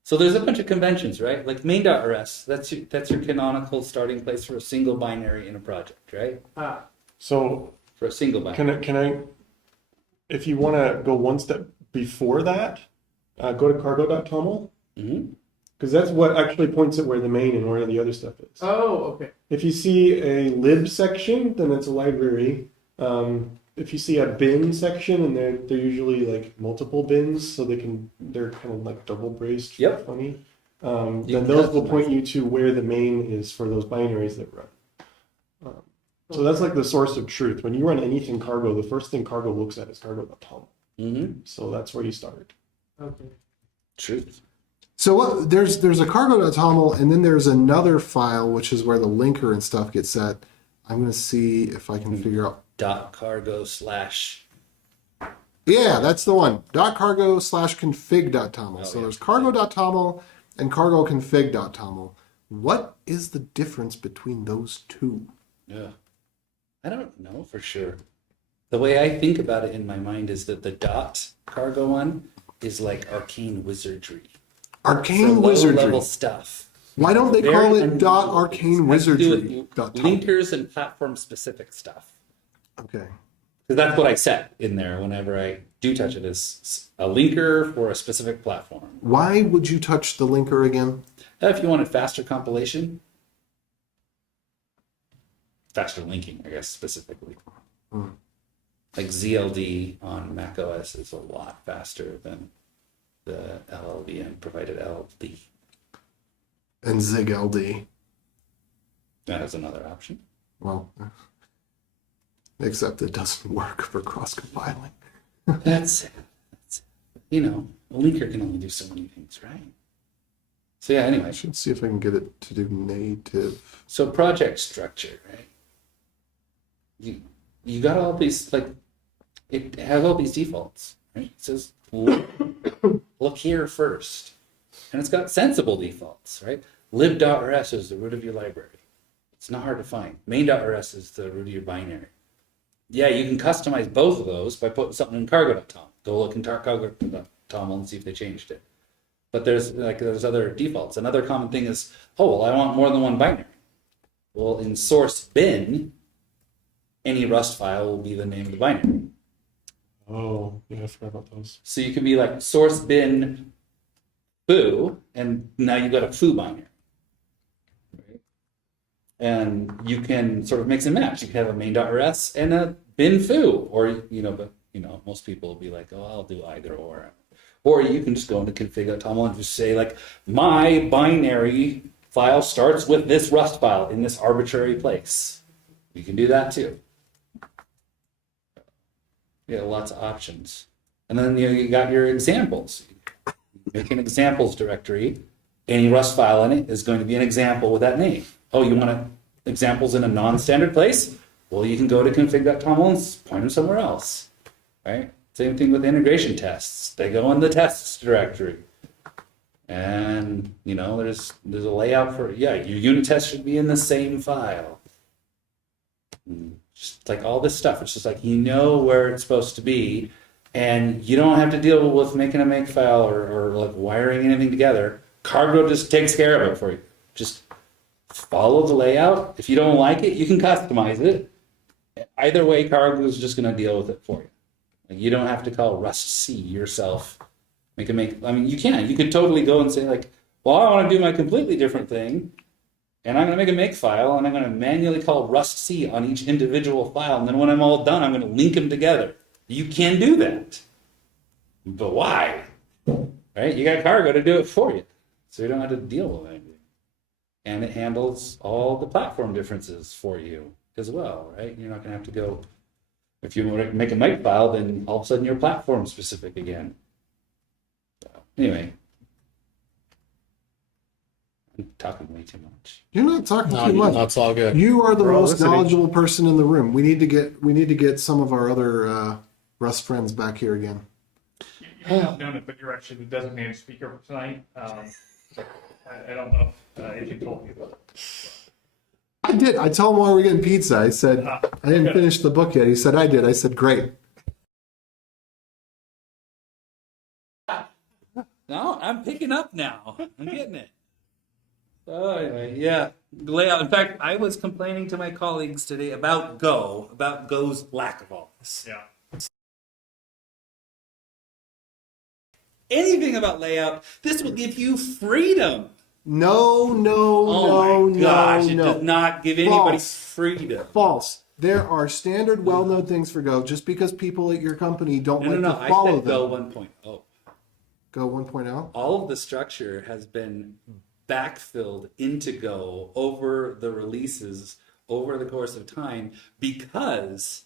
So there's a bunch of conventions, right? Like main.rs, that's your canonical starting place for a single binary in a project, right? So For a single binary. can I, if you want to go one step before that, go to cargo.toml, Mm-hmm. because that's what actually points at where the main and where the other stuff is. Oh, okay. If you see a lib section, then it's a library. If you see a bin section, and they're usually like multiple bins, so they're kind of like double braced. Yep. Funny. You Then can those will customize point you to where the main is for those binaries that run. So that's like the source of truth. When you run anything cargo, the first thing cargo looks at is cargo.toml. Mm-hmm. So that's where you start. Okay. Truth. So there's a cargo.toml, and then there's another file, which is where the linker and stuff gets set. I'm going to see if I can figure out. .cargo/ Yeah, that's the one. .cargo/config.toml. So yeah. there's cargo.toml and cargo-config.toml. What is the difference between those two? Yeah. I don't know for sure. The way I think about it in my mind is that the .cargo one is like arcane wizardry. Arcane for wizardry. Low-level stuff. Why don't they Very call it unusual. .arcane It has to do wizardry? with .toml? linkers and platform-specific stuff. Okay. Because that's what I set in there whenever I do touch it, is a linker for a specific platform. Why would you touch the linker again? If you wanted faster compilation, faster linking, I guess, specifically. Hmm. Like ZLD on Mac OS is a lot faster than the LLVM provided LD. And ZigLD. That is another option. Well, except it doesn't work for cross-compiling. That's a linker can only do so many things, right? So yeah, anyway. I should see if I can get it to do native. So project structure, right? You got all these, like, it has all these defaults, right? It says, look here first. And it's got sensible defaults, right? lib.rs is the root of your library. It's not hard to find. Main.rs is the root of your binary. Yeah, you can customize both of those by putting something in cargo.toml. Go look in cargo.toml and see if they changed it. But there's other defaults. Another common thing is, well, I want more than one binary. Well, in source bin, any Rust file will be the name of the binary. Oh, yeah, I forgot about those. So you can be like source bin foo, and now you've got a foo binary. Right? And you can sort of mix and match. You can have a main.rs and a bin foo, or most people will be like, oh, I'll do either or. Or you can just go into config.toml and just say, like, my binary file starts with this Rust file in this arbitrary place. You can do that too. Yeah, lots of options. And then you got your examples. Make an examples directory. Any Rust file in it is going to be an example with that name. Oh, you want examples in a non-standard place? Well, you can go to config.toml and point them somewhere else, right? Same thing with integration tests. They go in the tests directory. And, there's a layout for, your unit test should be in the same file. Just like all this stuff. It's just like, where it's supposed to be. And you don't have to deal with making a makefile or like wiring anything together. Cargo just takes care of it for you. Just follow the layout. If you don't like it, you can customize it. Either way, Cargo is just going to deal with it for you. Like, you don't have to call Rust C yourself. You could totally go and say, like, well, I want to do my completely different thing, and I'm going to make a makefile, and I'm going to manually call Rust C on each individual file, and then when I'm all done, I'm going to link them together. You can do that. But why? Right? You got Cargo to do it for you, so you don't have to deal with anything. And it handles all the platform differences for you as well, right? You're not going to have to go. If you want to make a makefile, then all of a sudden you're platform specific again. So, anyway, I'm talking way too much. You're not talking too much. That's all good. You are the We're all most listening. knowledgeable person in the room. We need to get some of our other Rust friends back here again. You may not have known it, but you're actually the designated speaker for tonight. I don't know if you told me, but I did. I told him while we were getting pizza. I said, I didn't finish the book yet. He said, I did. I said, great. No, I'm picking up now. I'm getting it. So anyway, yeah, layout. In fact, I was complaining to my colleagues today about Go's lack of all this. Yeah. Anything about layout, this will give you freedom. No, no, Oh no, my gosh, no, it no. does not give anybody False. freedom. False. There are standard, well-known things for Go. Just because people at your company don't No, like no, to I follow said them. Go 1.0. Go 1.0. All of the structure has been backfilled into Go over the releases over the course of time because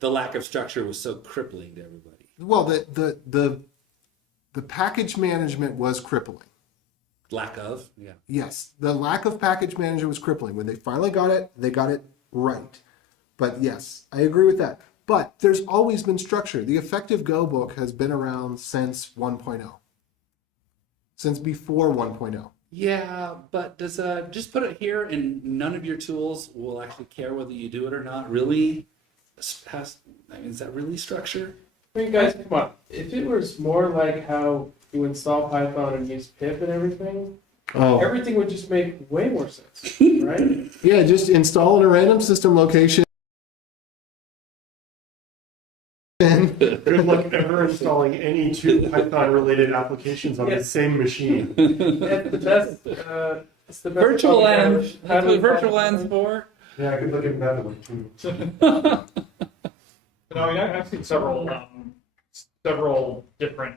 the lack of structure was so crippling to everybody. Well, the package management was crippling. Lack of, yeah. Yes, the lack of package management was crippling. When they finally got it, they got it right. But yes, I agree with that. But there's always been structure. The Effective Go book has been around since 1.0. Since before 1.0. Yeah, but does just put it here and none of your tools will actually care whether you do it or not? Really? Is that really structure? I mean, guys, come on. If it was more like how you install Python and use pip and everything, Oh. everything would just make way more sense, right? Yeah, just install in a random system location. Good luck ever installing any two Python-related applications on the same machine. It's the best. It's the best. Virtual fucking end. ever. That's what virtual end's for. Yeah, good luck in that one too. No, I mean, I've seen several different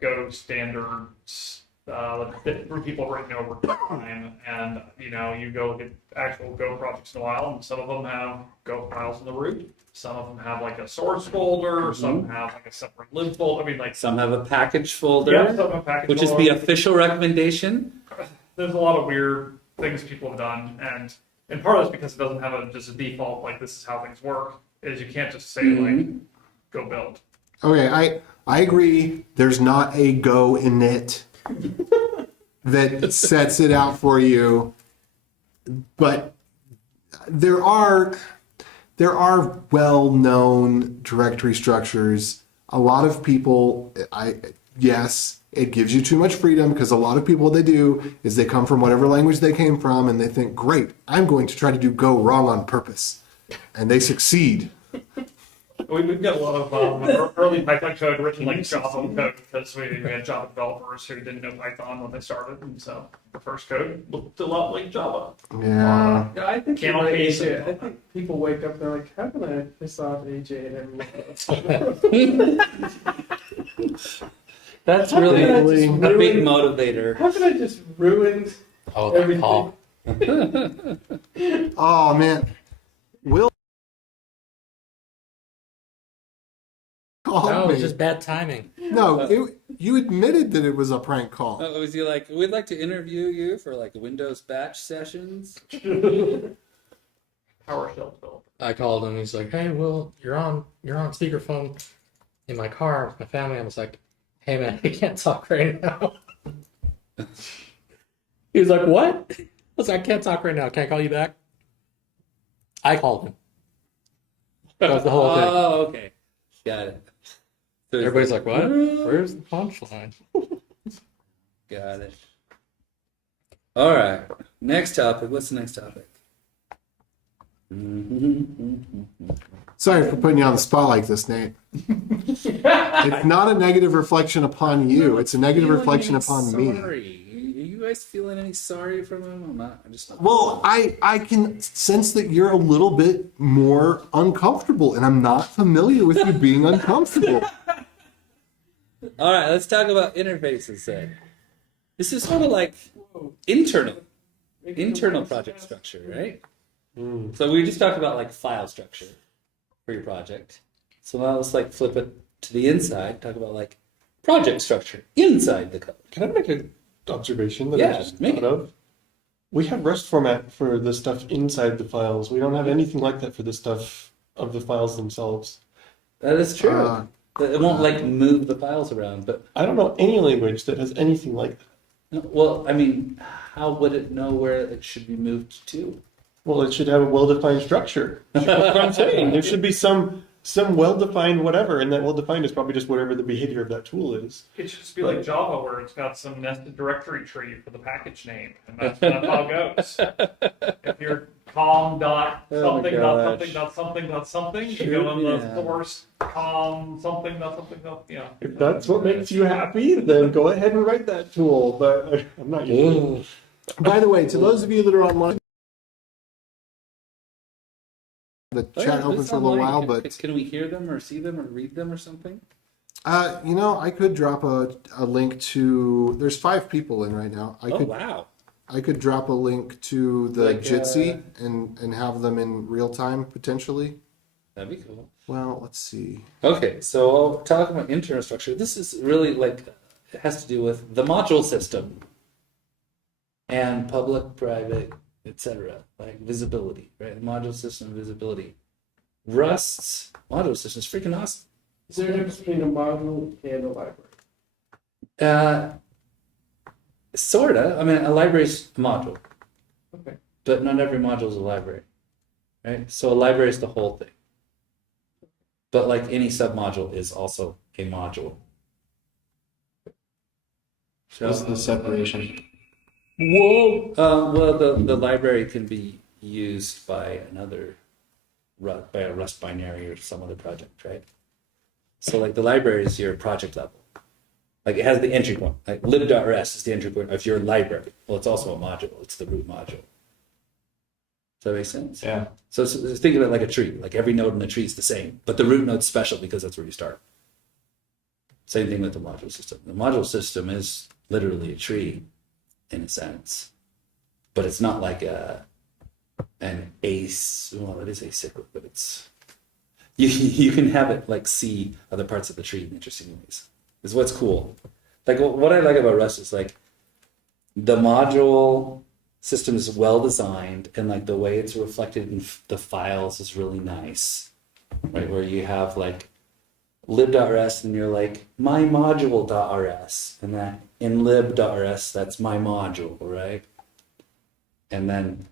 Go standards that people have written over time, and you go look at actual Go projects in a while, and some of them have Go files in the root. Some of them have like a source folder. Some have like a separate lib folder. I mean, like Some have a package folder, yeah, some have package which is folder. the official recommendation. There's a lot of weird things people have done, and part of it's because it doesn't have just a default like this is how things work. Is you can't just say like go build. Okay, I agree. There's not a Go init that sets it out for you, but there are well-known directory structures. A lot of people, yes, it gives you too much freedom because a lot of people, what they do is they come from whatever language they came from and they think, great, I'm going to try to do Go wrong on purpose, and they succeed. We've got a lot of early Python code written like Java code because we had Java developers who didn't know Python when they started, and so the first code looked a lot like Java. Yeah. Yeah, I think Can't you're right, face AJ. it. I think people wake up and they're like, how can I piss off AJ and everyone? That's How really can I a just big ruin- motivator. How can I just ruin Oh, that everything? call. Oh man, Will called No, me. it's just bad timing. No, you admitted that it was a prank call. Was he like, we'd like to interview you for like Windows batch sessions? PowerShell developer. I called him. He's like, "Hey, Will, you're on speakerphone in my car with my family." I was like, "Hey, man, I can't talk right now." He was like, "What?" I was like, "I can't talk right now. Can I call you back?" I called him. That was the whole thing. Oh, okay. Got it. So Everybody's like, "What? Where's the punchline?" got it. All right. Next topic. What's the next topic? Sorry for putting you on the spot like this, Nate. It's not a negative reflection upon you. It's a negative reflection upon me. Sorry. Are you guys feeling any sorry from him? I'm not. I'm just not. Well, I can sense that you're a little bit more uncomfortable, and I'm not familiar with you being uncomfortable. All right. Let's talk about interfaces then. This is sort of like internal project structure, right? So we just talked about like file structure for your project. So now let's like flip it to the inside. Talk about like project structure inside the code. Can I make an observation that Yeah, I just make thought it. of? We have REST format for the stuff inside the files. We don't have anything like that for the stuff of the files themselves. That is true. Uh, It won't like move the files around, but I don't know any language that has anything like that. well, I mean, how would it know where it should be moved to? Well, it should have a well-defined structure. That's what I'm saying. There should be some some well-defined whatever, and that well-defined is probably just whatever the behavior of that tool is. It should just be like Java, where it's got some nested directory tree for the package name, and that's how it goes. If you're com dot something dot something dot something dot something, you go in the source com something dot something dot, If that's what makes you happy, then go ahead and write that tool. But I'm not using it. By the way, to those of you that are online, the chat open for a little while, but can we hear them or see them or read them or something? I could drop a link to. There's 5 people in right now. Wow. I could drop a link to the Like, Jitsi and have them in real time potentially. That'd be cool. Well, let's see. Okay, so talking about internal structure, this is really like, it has to do with the module system and public, private, etc. Like visibility, right? Module system visibility. Rust's module system is freaking awesome. Is there a difference between a module and a library? Sorta. I mean, a library is a module, Okay. but not every module is a library, right? So a library is the whole thing. But like any submodule is also a module. What's the separation? Whoa! Well, the library can be used by by a Rust binary or some other project, right? So like the library is your project level. Like it has the entry point. Like lib.rs is the entry point of your library. Well, it's also a module. It's the root module. Does that make sense? Yeah. So think of it like a tree. Like every node in the tree is the same, but the root node's special because that's where you start. Same thing with the module system. The module system is literally a tree in a sense, but it's not like an ace. Well, it is acyclic, but it's you can have it like see other parts of the tree in interesting ways. Is what's cool. Like what I like about Rust is like the module system is well designed, and like the way it's reflected in the files is really nice, right? Where you have like lib.rs and you're like my module.rs, and that in lib.rs that's my module, right? And then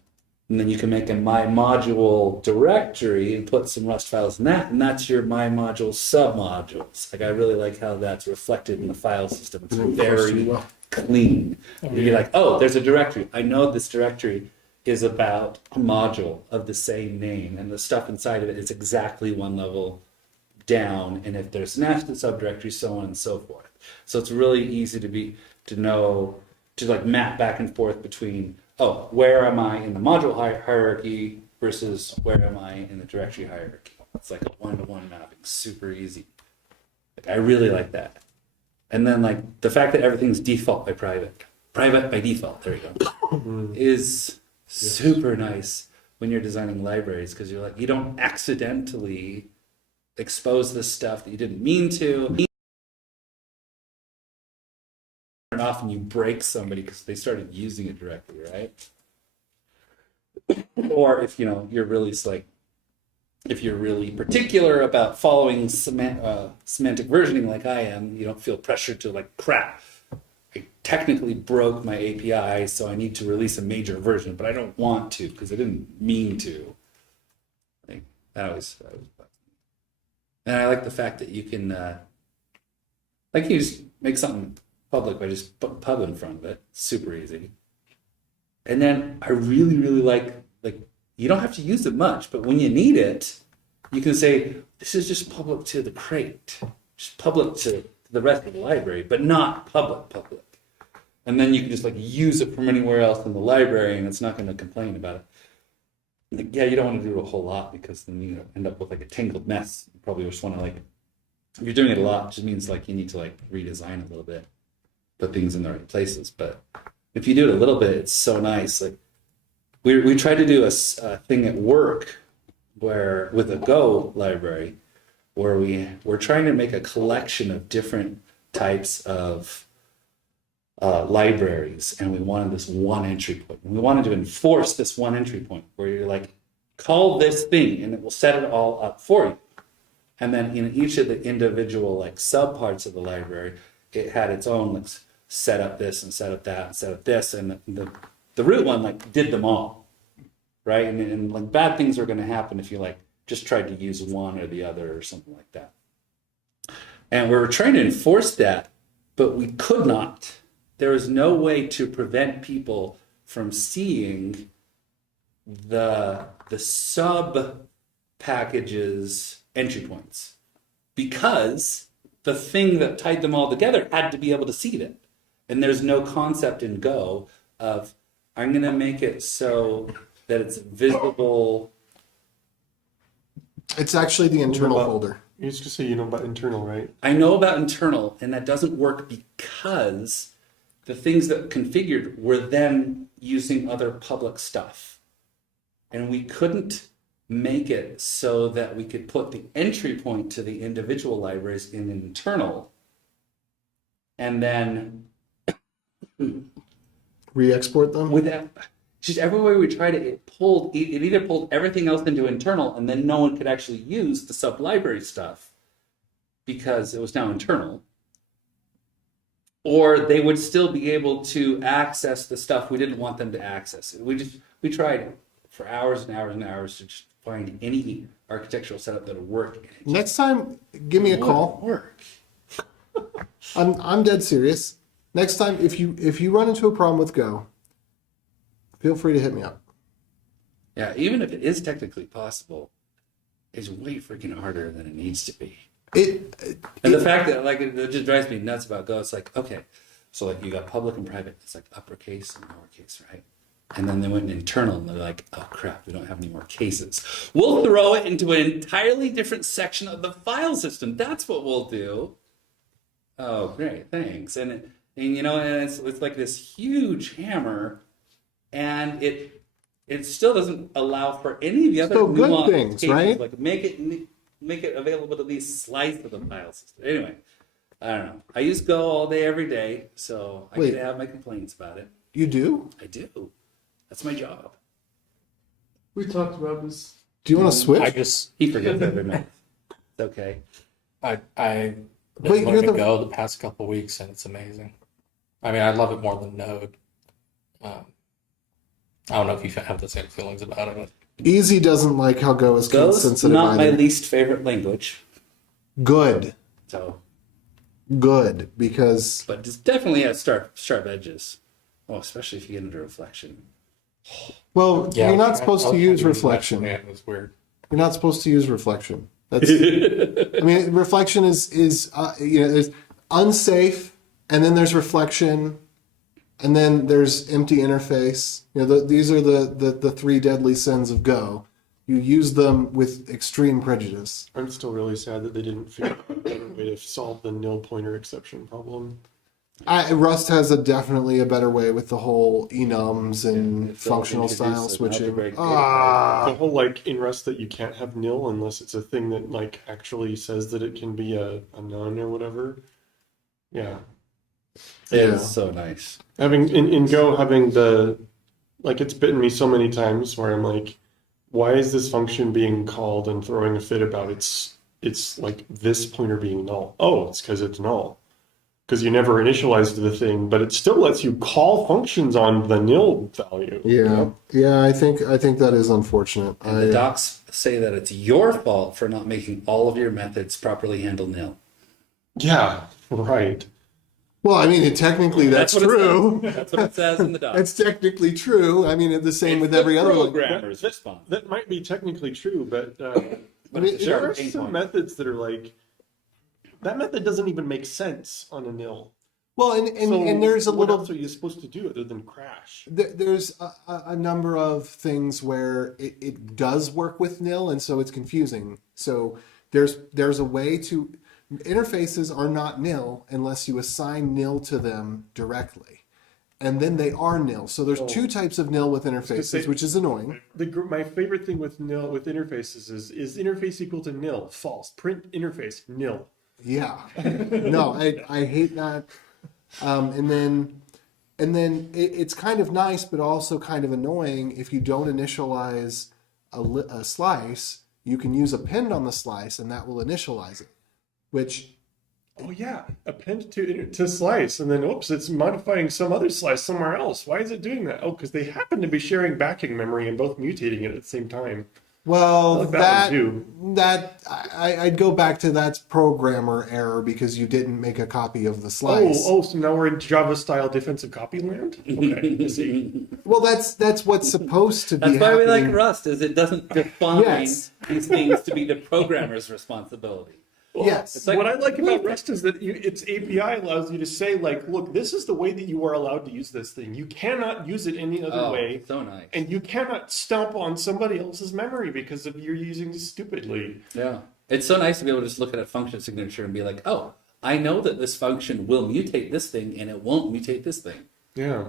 you can make a my module directory and put some Rust files in that, and that's your my module submodules. Like I really like how that's reflected in the file system. It's very clean. You're like, oh, there's a directory. I know this directory is about a module of the same name, and the stuff inside of it is exactly one level down, and if there's nested subdirectories, so on and so forth. So it's really easy to know to like map back and forth between, oh, where am I in the module hierarchy versus where am I in the directory hierarchy. It's like a one-to-one mapping, super easy. Like, I really like that. And then like the fact that everything's default by private by default, there you go, is super nice when you're designing libraries, because you're like, you don't accidentally expose this stuff that you didn't mean to. And often you break somebody because they started using it directly, right? Or if you're really like, if you're really particular about following semantic versioning like I am, you don't feel pressured to like, crap, I technically broke my API, so I need to release a major version, but I don't want to because I didn't mean to. Like that always bugs me. And I like the fact that you can, like you just make something public by just put pub in front of it. Super easy. And then I really, really like you don't have to use it much, but when you need it, you can say, this is just public to the crate, just public to the rest of the library, but not public. And then you can just like use it from anywhere else in the library, and it's not going to complain about it. Like, yeah, you don't want to do a whole lot because then you end up with like a tangled mess. You probably just want to like, if you're doing it a lot, it just means like you need to like redesign a little bit, put things in the right places. But if you do it a little bit, it's so nice. Like we tried to do a thing at work where with a Go library, where we're trying to make a collection of different types of libraries, and we wanted this one entry point. And we wanted to enforce this one entry point where you're like, call this thing and it will set it all up for you. And then in each of the individual like subparts of the library, it had its own like set up this and set up that and set up this, and the root one like did them all, right? And like bad things are going to happen if you like just tried to use one or the other or something like that. And we were trying to enforce that, but we could not. There was no way to prevent people from seeing the sub packages entry points, because the thing that tied them all together had to be able to see it. And there's no concept in Go of, I'm going to make it so that it's visible. It's actually the internal folder. You used to say you know about internal, right? I know about internal, and that doesn't work because the things that configured were then using other public stuff. And we couldn't make it so that we could put the entry point to the individual libraries in internal, and then Re-export them? without just every way we tried it, it either pulled everything else into internal, and then no one could actually use the sub library stuff because it was now internal, or they would still be able to access the stuff we didn't want them to access. We tried for hours and hours and hours to just find any architectural setup that would work. Next time, give me a call. Work. I'm dead serious. Next time, if you run into a problem with Go, feel free to hit me up. Yeah, even if it is technically possible, it's way freaking harder than it needs to be. And the fact that like it just drives me nuts about Go. It's like, okay, so like you got public and private. It's like uppercase and lowercase, right? And then they went internal and they're like, oh crap, we don't have any more cases. We'll throw it into an entirely different section of the file system. That's what we'll do. Oh, great, thanks. And you know, and it's like this huge hammer, and it still doesn't allow for any of the other So good nuanced things, cases, right? like make it available to these slice of the file system. Anyway, I don't know. I use Go all day, every day, so I Wait. can have my complaints about it. You do? I do. That's my job. We talked about this. Do you want to switch? I just He forgets every month. It's okay. I've But been you're learning the- Go the past couple weeks, and it's amazing. I mean, I love it more than Node. I don't know if you have the same feelings about it. Easy doesn't like how Go is code Go's sensitive not my either. least favorite language. Good. So, Good. Because but it definitely has sharp edges. Oh, especially if you get into reflection. well, Yeah, you're not I supposed was to use trying that reflection. today, and it was weird. You're not supposed to use reflection. That's I mean, reflection is there's unsafe, and then there's reflection, and then there's empty interface. These are the three deadly sins of Go. You use them with extreme prejudice. I'm still really sad that they didn't figure out a better way to solve the nil pointer exception problem. Rust has definitely a better way with the whole enums and If they'll functional introduce style an switching. algebraic data The whole like in Rust that you can't have nil unless it's a thing that like actually says that it can be a none or whatever. Yeah. It Yeah. is so nice. Having in Go having the like it's bitten me so many times where I'm like, why is this function being called and throwing a fit about it's like this pointer being null? Oh, it's because it's null. Because you never initialized the thing, but it still lets you call functions on the nil value. Yeah. I think that is unfortunate. And the docs say that it's your fault for not making all of your methods properly handle nil. Yeah, right. Well, I mean, technically that's what it true. says. That's what it says in the docs. That's technically true. I mean, the same with every other language. programmer's response. That might be technically true, but But it's a there sharp are pain some point. methods that are like that method doesn't even make sense on a nil. Well, and there's a what little. else are you supposed to do other than crash? There's a number of things where it does work with nil, and so it's confusing. So there's a way to interfaces are not nil unless you assign nil to them directly, and then they are nil. So there's two types of nil with interfaces, which is annoying. My favorite thing with nil with interfaces is interface equal to nil, false. Print interface nil. Yeah, no, I hate that. And then it's kind of nice, but also kind of annoying if you don't initialize a slice. You can use append on the slice, and that will initialize it. Which, Oh yeah, append to slice, and then oops, it's modifying some other slice somewhere else. Why is it doing that? Oh, because they happen to be sharing backing memory and both mutating it at the same time. Well, like that one that I'd go back to that's programmer error because you didn't make a copy of the slice. So now we're in Java style defensive copy land? Okay, I see. Well, that's what's supposed to be That's why we like happening. Rust, is it doesn't define Yes. these things to be the programmer's responsibility. Yes. It's like- What I like about Rust is that its API allows you to say, like, look, this is the way that you are allowed to use this thing. You cannot use it any other Oh, way. so nice. And you cannot stomp on somebody else's memory because of you're using it stupidly. Yeah. It's so nice to be able to just look at a function signature and be like, oh, I know that this function will mutate this thing and it won't mutate this thing. Yeah.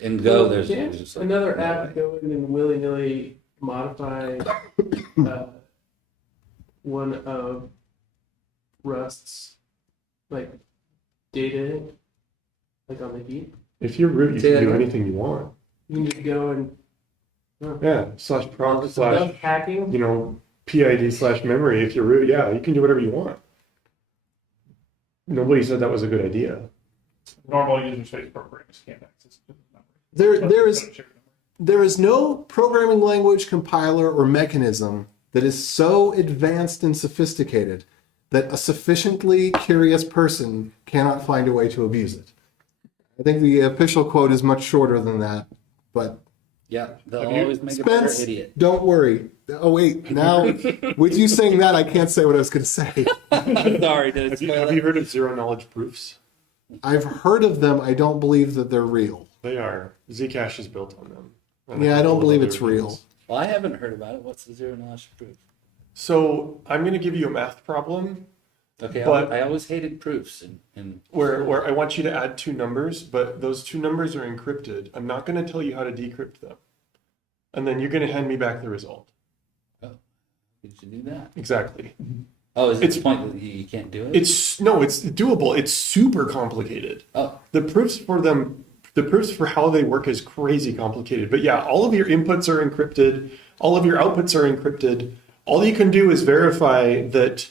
In Go, Well, there's can't just like, another no app way. go in and willy-nilly modify one of Rust's like data, like on the heap? If you're root, you Say can that do again. anything you want. You can just go and Yeah. / proc enough / hacking. PID / memory. If you're root, yeah, you can do whatever you want. Nobody said that was a good idea. Normal user space programs can't access There memory. there is no programming language, compiler, or mechanism that is so advanced and sophisticated that a sufficiently curious person cannot find a way to abuse it. I think the official quote is much shorter than that, but Yeah, they'll Have you- always make a better Spence, idiot. don't worry. Oh wait, now with you saying that, I can't say what I was going to say. Sorry, did it Have you, spoil have it? you heard of zero knowledge proofs? I've heard of them. I don't believe that they're real. They are. Zcash is built on them. And Yeah, I a don't couple of believe other it's real. things. Well, I haven't heard about it. What's the zero knowledge proof? So I'm going to give you a math problem Okay, But- I always hated proofs and where I want you to add two numbers, but those two numbers are encrypted. I'm not going to tell you how to decrypt them. And then you're going to hand me back the result. did you do that? Exactly. Oh, is it It's- the point that you can't do it? It's doable. It's super complicated. Oh, The proofs for how they work is crazy complicated. But yeah, all of your inputs are encrypted. All of your outputs are encrypted. All you can do is verify that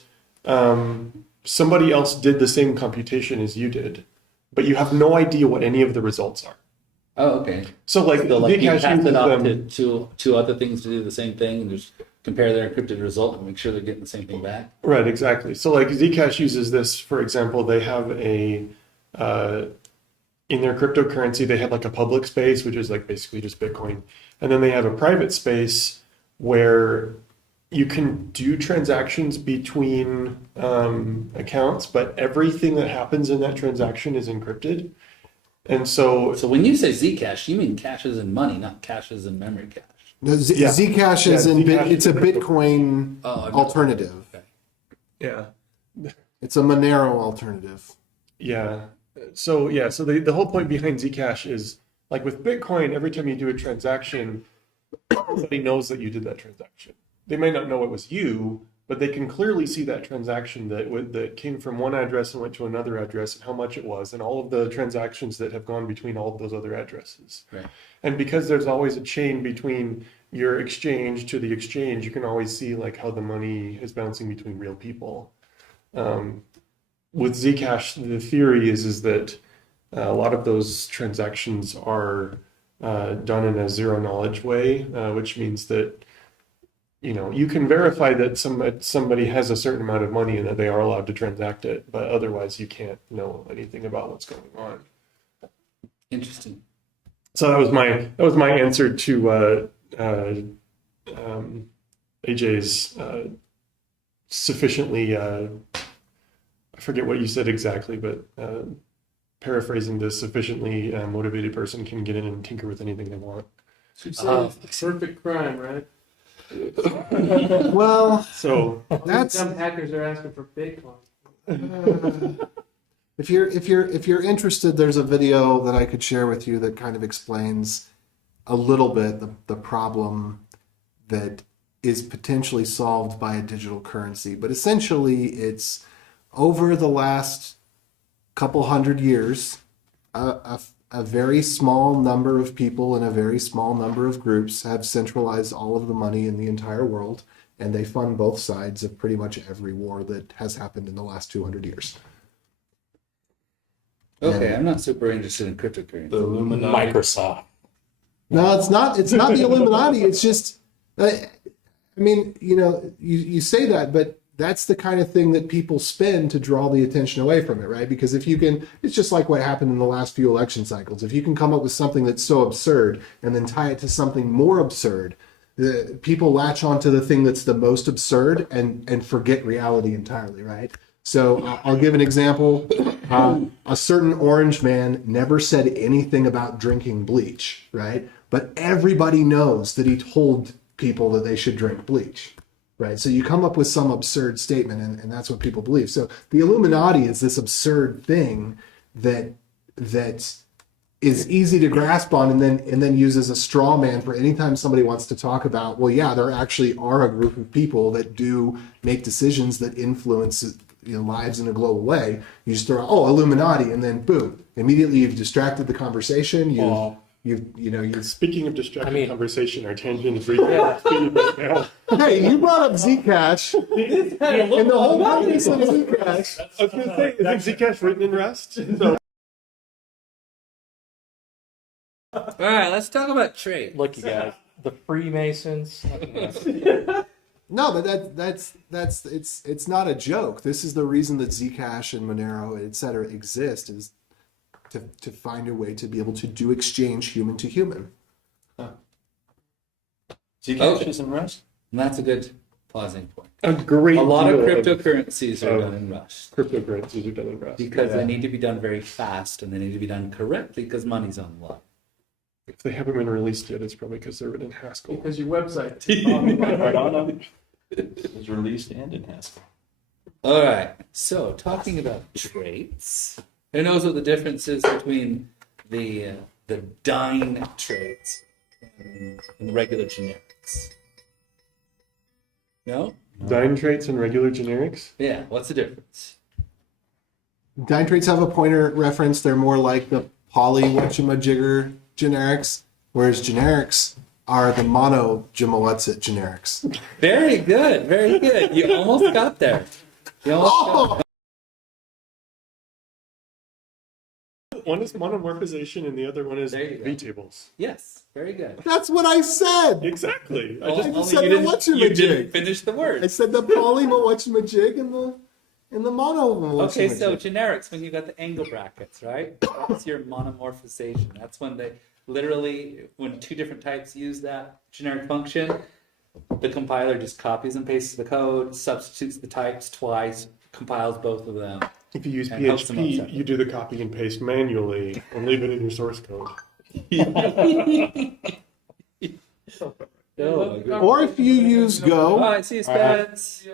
somebody else did the same computation as you did, but you have no idea what any of the results are. oh, okay. So like, So like you Zcash pass uses it off them. to two other things to do the same thing and just compare their encrypted result and make sure they're getting the same thing back. Right, exactly. So like Zcash uses this, for example, they have in their cryptocurrency, they have like a public space, which is like basically just Bitcoin. And then they have a private space where you can do transactions between accounts, but everything that happens in that transaction is encrypted. And so, So when you say Zcash, you mean caches in money, not caches in memory cache. No, Yeah. Zcash is Yeah, Zcash it's a is a crypto- Bitcoin Oh, I've never- alternative. Okay. yeah. It's a Monero alternative. Yeah. So the whole point behind Zcash is like with Bitcoin, every time you do a transaction, everybody knows that you did that transaction. They may not know it was you, but they can clearly see that transaction that came from one address and went to another address and how much it was and all of the transactions that have gone between all of those other addresses. Right. And because there's always a chain between your exchange to the exchange, you can always see like how the money is bouncing between real people. With Zcash, the theory is that a lot of those transactions are done in a zero knowledge way, which means that you can verify that somebody has a certain amount of money and that they are allowed to transact it, but otherwise you can't know anything about what's going on. Interesting. So that was my answer to AJ's sufficiently. I forget what you said exactly, but paraphrasing this, sufficiently motivated person can get in and tinker with anything they want. Should say it's a perfect crime, right? Well, So that's Some hackers are asking for Bitcoin. if you're interested, there's a video that I could share with you that kind of explains a little bit the problem that is potentially solved by a digital currency. But essentially, it's over the last couple hundred years, a very small number of people and a very small number of groups have centralized all of the money in the entire world, and they fund both sides of pretty much every war that has happened in the last 200 years. Okay, I'm not super interested in cryptocurrency. The Illuminati. Microsoft. No, it's not. It's not the Illuminati. It's just, I mean, you say that, but that's the kind of thing that people spin to draw the attention away from it, right? Because if you can, it's just like what happened in the last few election cycles. If you can come up with something that's so absurd and then tie it to something more absurd, the people latch onto the thing that's the most absurd and forget reality entirely, right? So I'll give an example. A certain orange man never said anything about drinking bleach, right? But everybody knows that he told people that they should drink bleach, right? So you come up with some absurd statement, and that's what people believe. So the Illuminati is this absurd thing that is easy to grasp on, and then use as a straw man for anytime somebody wants to talk about, well, yeah, there actually are a group of people that do make decisions that influence lives in a global way. You just throw out, oh, Illuminati, and then boom, immediately you've distracted the conversation. You've Speaking of distracting I mean- conversation, our tangent is right now. hey, you brought up Zcash, and the whole purpose of Zcash. I was going to say, is Zcash written in Rust? So, All right, let's talk about trade. Look, you guys, the Freemasons. No, but it's not a joke. This is the reason that Zcash and Monero, et cetera, exist, is to find a way to be able to do exchange human to human. Zcash Okay. is in Rust? And that's a good pausing point. a great A lot of deal cryptocurrencies are of- done in Rust cryptocurrencies are done in Rust. because Yeah. they need to be done very fast and they need to be done correctly because money's on the line. If they haven't been released yet, it's probably because they're written in Haskell. Because your website. It was released and in Haskell. All right. So talking about traits, who knows what the difference is between the Dyn traits and the regular generics? No? Dyn traits and regular generics? Yeah. What's the difference? Dyn traits have a pointer reference. They're more like the poly whatchamajigger generics, whereas generics are the mono jimawatsit generics. Very good. Very good. You almost got there. You almost got One is monomorphization and the other one is There you go. V-tables. Yes. Very good. That's what I said. Exactly. I Only just, just said you the didn't, whatchamajig. you didn't finish the I word. said the poly whatchamajig and the mono Okay, so whatchamajig. generics, when you got the angle brackets, right? That's your monomorphization. That's when they literally, when two different types use that generic function, the compiler just copies and pastes the code, substitutes the types twice, compiles both of them. if you use And hooks them up PHP, separately. you do the copy and paste manually and leave it in your source code. Or if you use Oh, Go, I see spans. See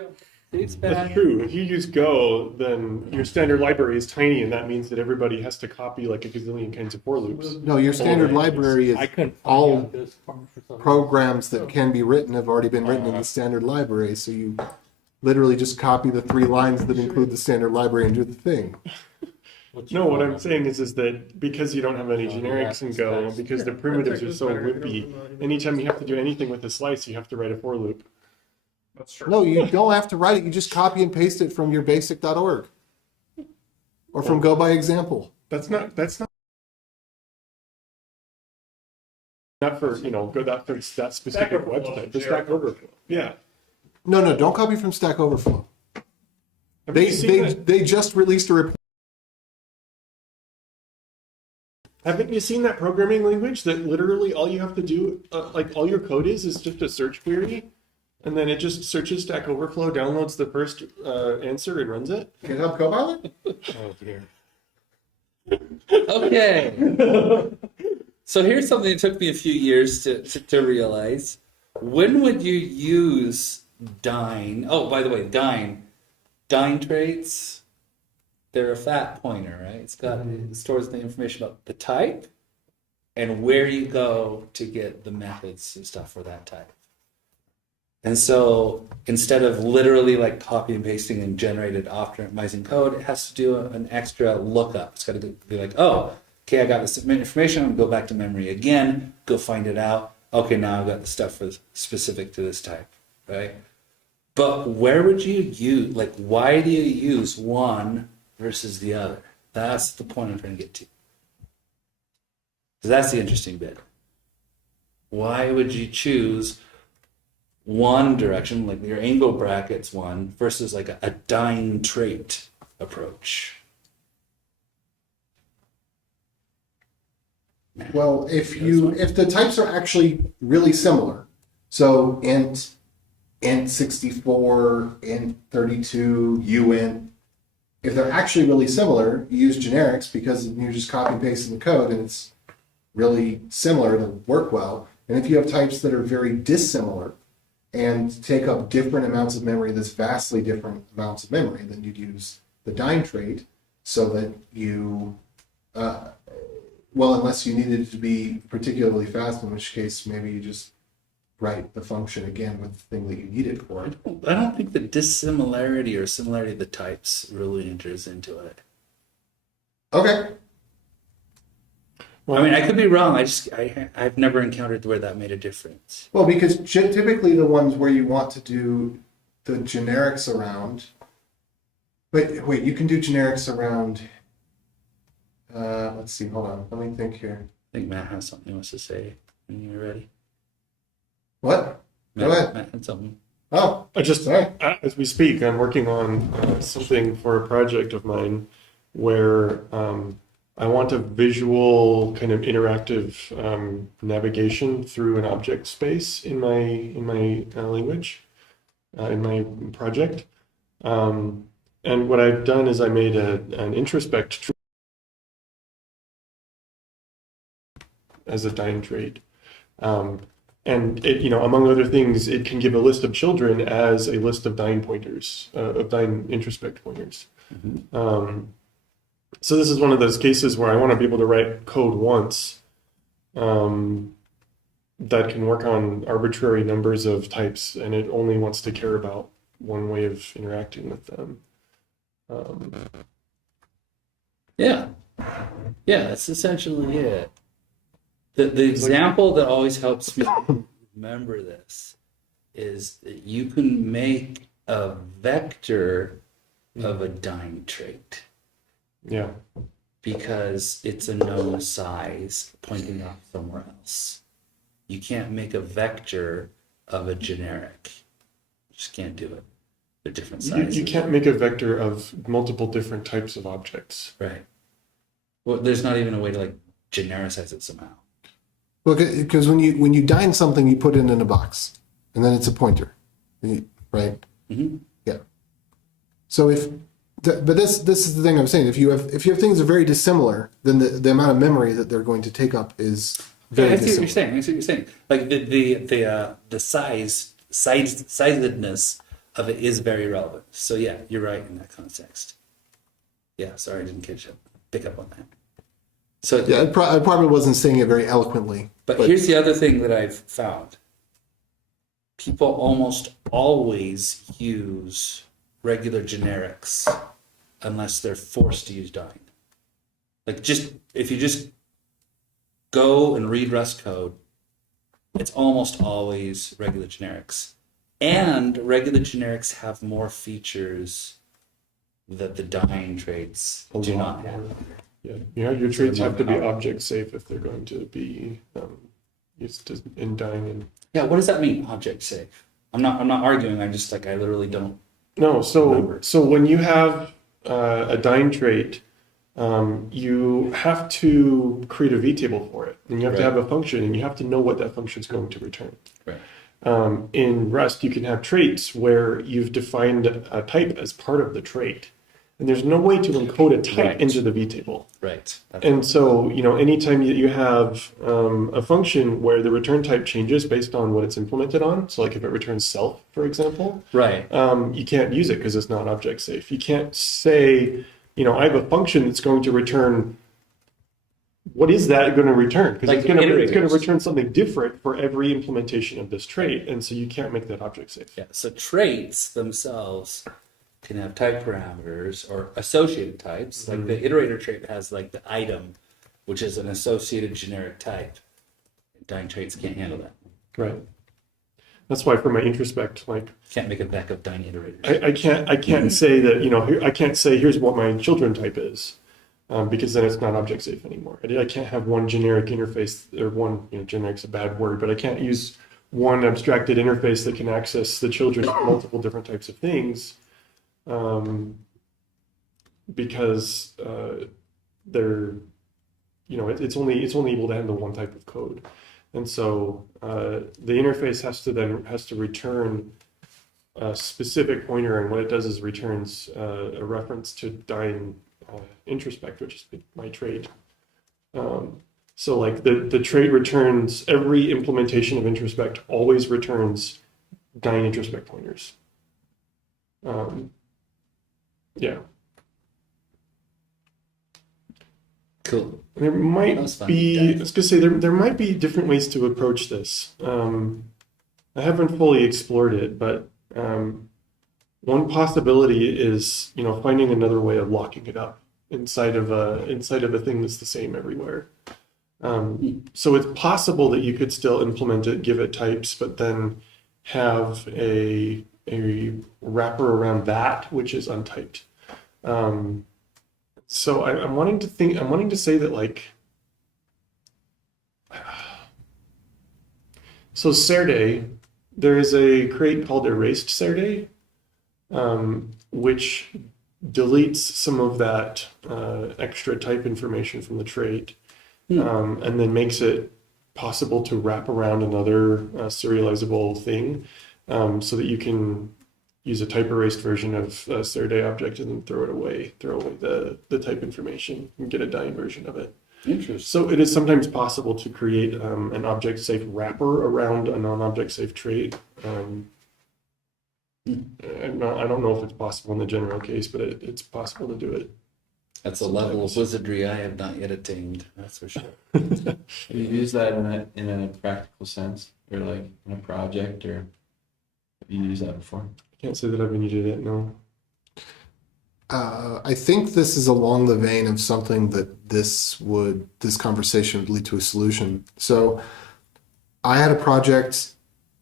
That's spans. true. If you use Go, then your standard library is tiny, and that means that everybody has to copy like a gazillion kinds of for loops. no, your standard library is I couldn't all find this part for some reason. programs that can be written have already been written in the standard library. So you literally just copy the 3 lines that include the standard library and do the thing. No, what I'm saying is that because you don't have any generics in Go, because the primitives are so loopy, anytime you have to do anything with a slice, you have to write a for loop. That's true. No, you don't have to write it. You just copy and paste it from your basic.org or from Go by example. That's not for, go that specific Stack Overflow, website. The yeah. Stack Overflow. Yeah. No, don't copy from Stack Overflow. Haven't you seen They just released a report. Haven't you seen that programming language that literally all you have to do, like all your code is just a search query, and then it just searches Stack Overflow, downloads the first answer, and runs it? GitHub Copilot? Oh dear. Okay. So here's something that took me a few years to realize. When would you use Dyn? Oh, by the way, Dyn traits, they're a fat pointer, right? It stores the information about the type and where you go to get the methods and stuff for that type. And so instead of literally like copy and pasting and generated optimizing code, it has to do an extra lookup. It's got to be like, oh, okay, I got this information. I'm gonna go back to memory again, go find it out. Okay, now I've got the stuff for specific to this type, right? But where would you use, like, why do you use one versus the other? That's the point I'm trying to get to. Because that's the interesting bit. why would you choose one direction, like your angle brackets one, versus like a dyne trait approach? Well, if the types are actually really similar, so int 64, int 32, uint, if they're actually really similar, you use generics because you're just copy pasting the code and it's really similar to work well. And if you have types that are very dissimilar and take up different amounts of memory, that's vastly different amounts of memory, then you'd use the dyne trait so that you, well, unless you needed it to be particularly fast, in which case maybe you just write the function again with the thing that you need it for. I don't think the dissimilarity or similarity of the types really enters into it. Okay. I mean, I could be wrong. I've never encountered where that made a difference. Well, because typically the ones where you want to do the generics around, but wait, you can do generics around, let's see, hold on, let me think here. I think Matt has something he wants to say. When you're ready. What? Go ahead. Matt had something. Oh, I just, sorry. as we speak, I'm working on something for a project of mine where I want a visual kind of interactive navigation through an object space in my language, in my project. And what I've done is I made an introspect tree as a dyne trait. And it, among other things, it can give a list of children as a list of dyne pointers, of dyne introspect pointers. Mm-hmm. So this is one of those cases where I want to be able to write code once that can work on arbitrary numbers of types, and it only wants to care about one way of interacting with them. Yeah, that's essentially it. The example that always helps me remember this is that you can make a vector of a dyne trait. Yeah. Because it's a known size pointing off somewhere else. You can't make a vector of a generic. You just can't do it. They're different sizes. You can't make a vector of multiple different types of objects. Right. Well, there's not even a way to like genericize it somehow. Well, because when you dyne something, you put it in a box, and then it's a pointer, right? Mm-hmm. Yeah. So but this is the thing I'm saying. If you have things that are very dissimilar, then the amount of memory that they're going to take up is very I see dissimilar. what you're saying. Like the sizedness of it is very relevant. So yeah, you're right in that context. Yeah, sorry, I didn't pick up on that. So Yeah, I probably wasn't saying it very eloquently. But here's the other thing that I've found. People almost always use regular generics unless they're forced to use dyne. Like if you just go and read Rust code, it's almost always regular generics. And regular generics have more features that the dyne traits do not have. Yeah, your traits have to be object safe if they're going to be used in dying. And Yeah, what does that mean, object safe? I'm not arguing. I'm just like I literally don't. no, remember. so when you have a dyne trait, you have to create a vtable for it, and you have to have a function, and you have to know what that function is going to return. Right. In Rust, you can have traits where you've defined a type as part of the trait. And there's no way to encode a type into the vtable. Right. And so, anytime you have a function where the return type changes based on what it's implemented on, so like if it returns self, for example, Right. You can't use it because it's not object safe. You can't say, I have a function that's going to return. What is that going to return? Because Like it's going to iterators. return something different for every implementation of this trait, and so you can't make that object safe. Yeah. So traits themselves can have type parameters or associated types. Like the iterator trait has like the item, which is an associated generic type. Dyne traits can't handle that. Right. That's why for my introspect, Can't make a vec of dyne iterators. I can't say that, I can't say here's what my children type is. because then it's not object safe anymore. I can't have one generic interface, or one, generic's a bad word, but I can't use one abstracted interface that can access the children of multiple different types of things, because they're, it's only able to handle one type of code. And so the interface has to return a specific pointer, and what it does is returns a reference to dying introspect, which is my trait. So like the trait returns, every implementation of introspect always returns dying introspect pointers. Yeah. Cool. There might That was fun. be, I was gonna say, there might be different ways to approach this. I haven't fully explored it, but one possibility is, finding another way of locking it up inside of a thing that's the same everywhere. So it's possible that you could still implement it, give it types, but then have a wrapper around that which is untyped. So I'm wanting to say that, like, so Serde, there is a crate called erased Serde, which deletes some of that extra type information from the trait, and then makes it possible to wrap around another serializable thing, so that you can use a type erased version of a Serde object and then throw away the type information and get a dying version of it. Interesting. So it is sometimes possible to create an object safe wrapper around a non-object safe trait. I don't know if it's possible in the general case, but it's possible to do it. That's a level of wizardry I have not yet attained. That's for sure. Have you used that in a practical sense, or like in a project, or have you used that before? I can't say that I've been using it, no. I think this is along the vein of something that this conversation would lead to a solution. So I had a project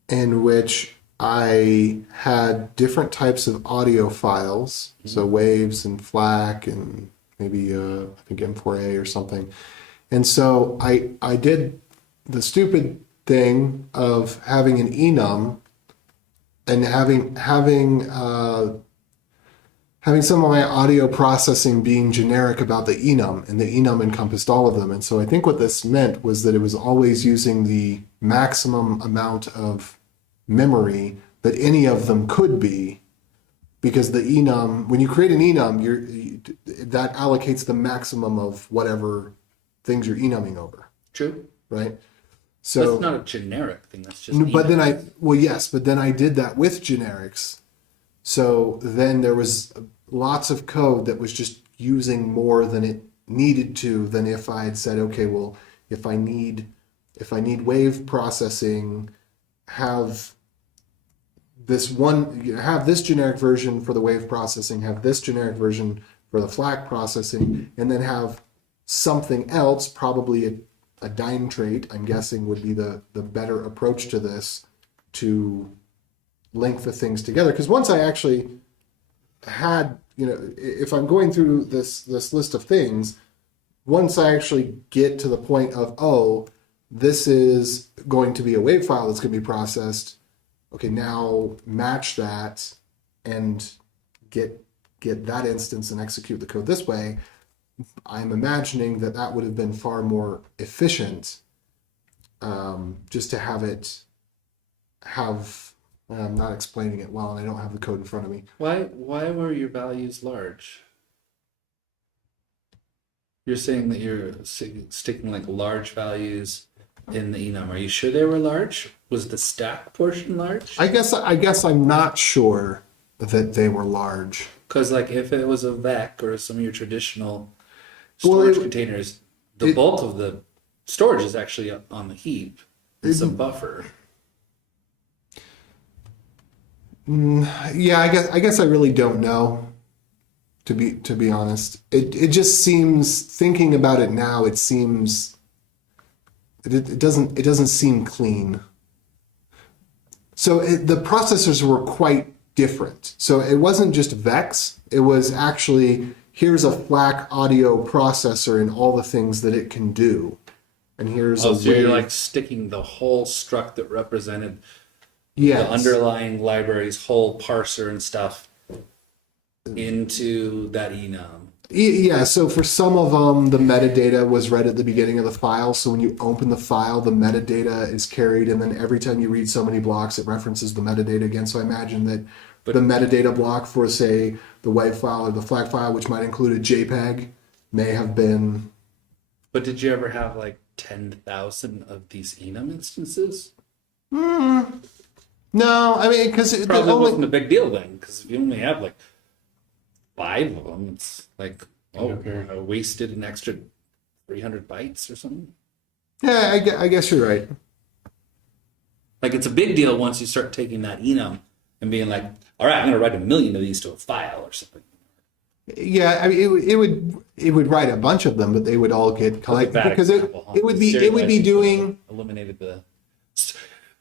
in which I had different types of audio files, so waves and FLAC and maybe I think M4A or something. And so I did the stupid thing of having an enum and having some of my audio processing being generic about the enum, and the enum encompassed all of them. And so I think what this meant was that it was always using the maximum amount of memory that any of them could be, because the enum, when you create an enum, that allocates the maximum of whatever things you're enuming over, True. right? So That's not a generic thing. That's just. but then email. but then I did that with generics. So then there was lots of code that was just using more than it needed to, than if I had said, okay, well, if I need wave processing, have this generic version for the wave processing, have this generic version for the FLAC processing, and then have something else, probably a dyne trait, I'm guessing would be the better approach to this, to link the things together. Because once I actually had, if I'm going through this list of things, once I actually get to the point of, oh, this is going to be a wave file that's going to be processed, okay, now match that and get that instance and execute the code this way, I'm imagining that would have been far more efficient, just to I'm not explaining it well, and I don't have the code in front of me. Why were your values large? You're saying that you're sticking like large values in the enum. Are you sure they were large? Was the stack portion large? I guess I'm not sure that they were large. Because like if it was a VEC or some of your traditional storage containers, the bulk of the storage is actually on the heap. It's a buffer. Yeah, I guess I really don't know. To be honest, it just seems, thinking about it now, it doesn't seem clean. So the processors were quite different. So it wasn't just VEX. It was actually here's a FLAC audio processor and all the things that it can do. And here's Oh, a so you're wave. like sticking the whole struct that represented Yes. the underlying library's whole parser and stuff into that enum. Yeah, so for some of them, the metadata was read at the beginning of the file. So when you open the file, the metadata is carried, and then every time you read so many blocks, it references the metadata again. So I imagine that the metadata block for, say, the WAV file or the FLAC file, which might include a JPEG, may have been. But did you ever have like 10,000 of these enum instances? No, I mean, because it Probably only. wasn't a big deal then, because if you only have like 5 of them, it's like, oh, Okay. I wasted an extra 300 bytes or something. Yeah, I guess you're right. Like, it's a big deal once you start taking that enum and being like, all right, I'm going to write 1 million of these to a file or something. Yeah, I mean, it would write a bunch of them, but they would all get collected Bad because example, huh? it would be Serialization doing. eliminated the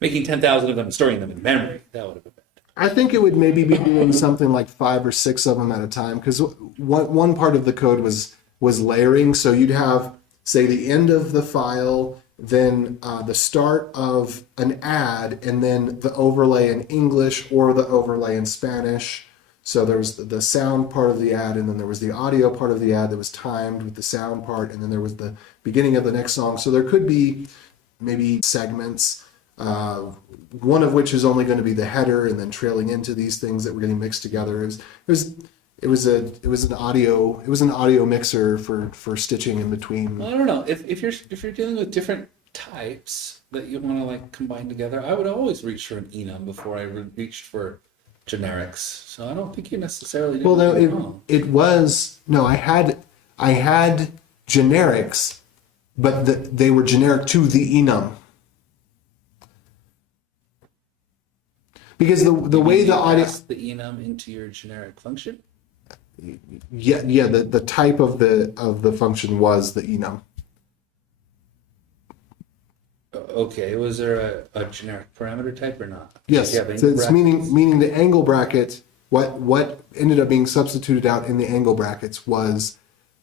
making 10,000 of them and storing them in memory. That would have been bad. I think it would maybe be doing something like 5 or 6 of them at a time, because one part of the code was layering. So you'd have, say, the end of the file, then the start of an ad, and then the overlay in English or the overlay in Spanish. So there was the sound part of the ad, and then there was the audio part of the ad that was timed with the sound part, and then there was the beginning of the next song. So there could be maybe segments, one of which is only going to be the header, and then trailing into these things that were getting mixed together. It was an audio mixer for stitching in between. Well, I don't know. If you're dealing with different types that you want to like combine together, I would always reach for an enum before I reached for generics. So I don't think you necessarily did Well, no, anything wrong. it was no. I had generics, but they were generic to the enum. Because the way the audio, pass the enum into your generic function. yeah, the type of the function was the enum. Okay, was there a generic parameter type or not? Yes, Yeah, the so it's brackets. meaning the angle bracket. What ended up being substituted out in the angle brackets was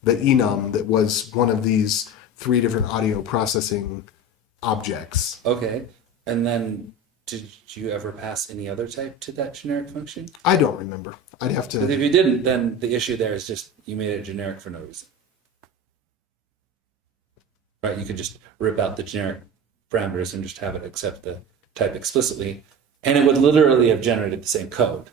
the enum that was one of these 3 different audio processing objects. Okay, and then did you ever pass any other type to that generic function? I don't remember. I'd have Because if to. you didn't, then the issue there is just you made it generic for no reason. Right, you could just rip out the generic parameters and just have it accept the type explicitly, and it would literally have generated the same code.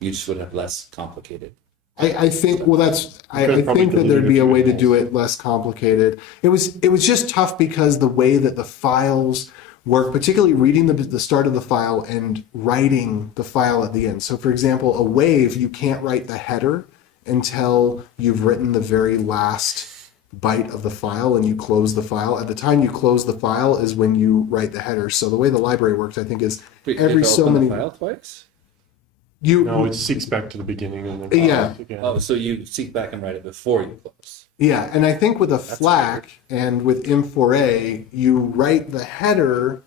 You just would have less complicated. I think. Well, that's. I could probably think that delete there'd a be a few way to things. do it less complicated. It was just tough because the way that the files work, particularly reading the start of the file and writing the file at the end. So, for example, a wave, you can't write the header until you've written the very last byte of the file and you close the file. At the time you close the file is when you write the header. So the way the library works, I think, is Wait, you every have to so open the many. file twice. No, it seeks back to the beginning and then Yeah. closes again. Oh, so you seek back and write it before you close. Yeah, and I think with a FLAC and with M4A, you write the header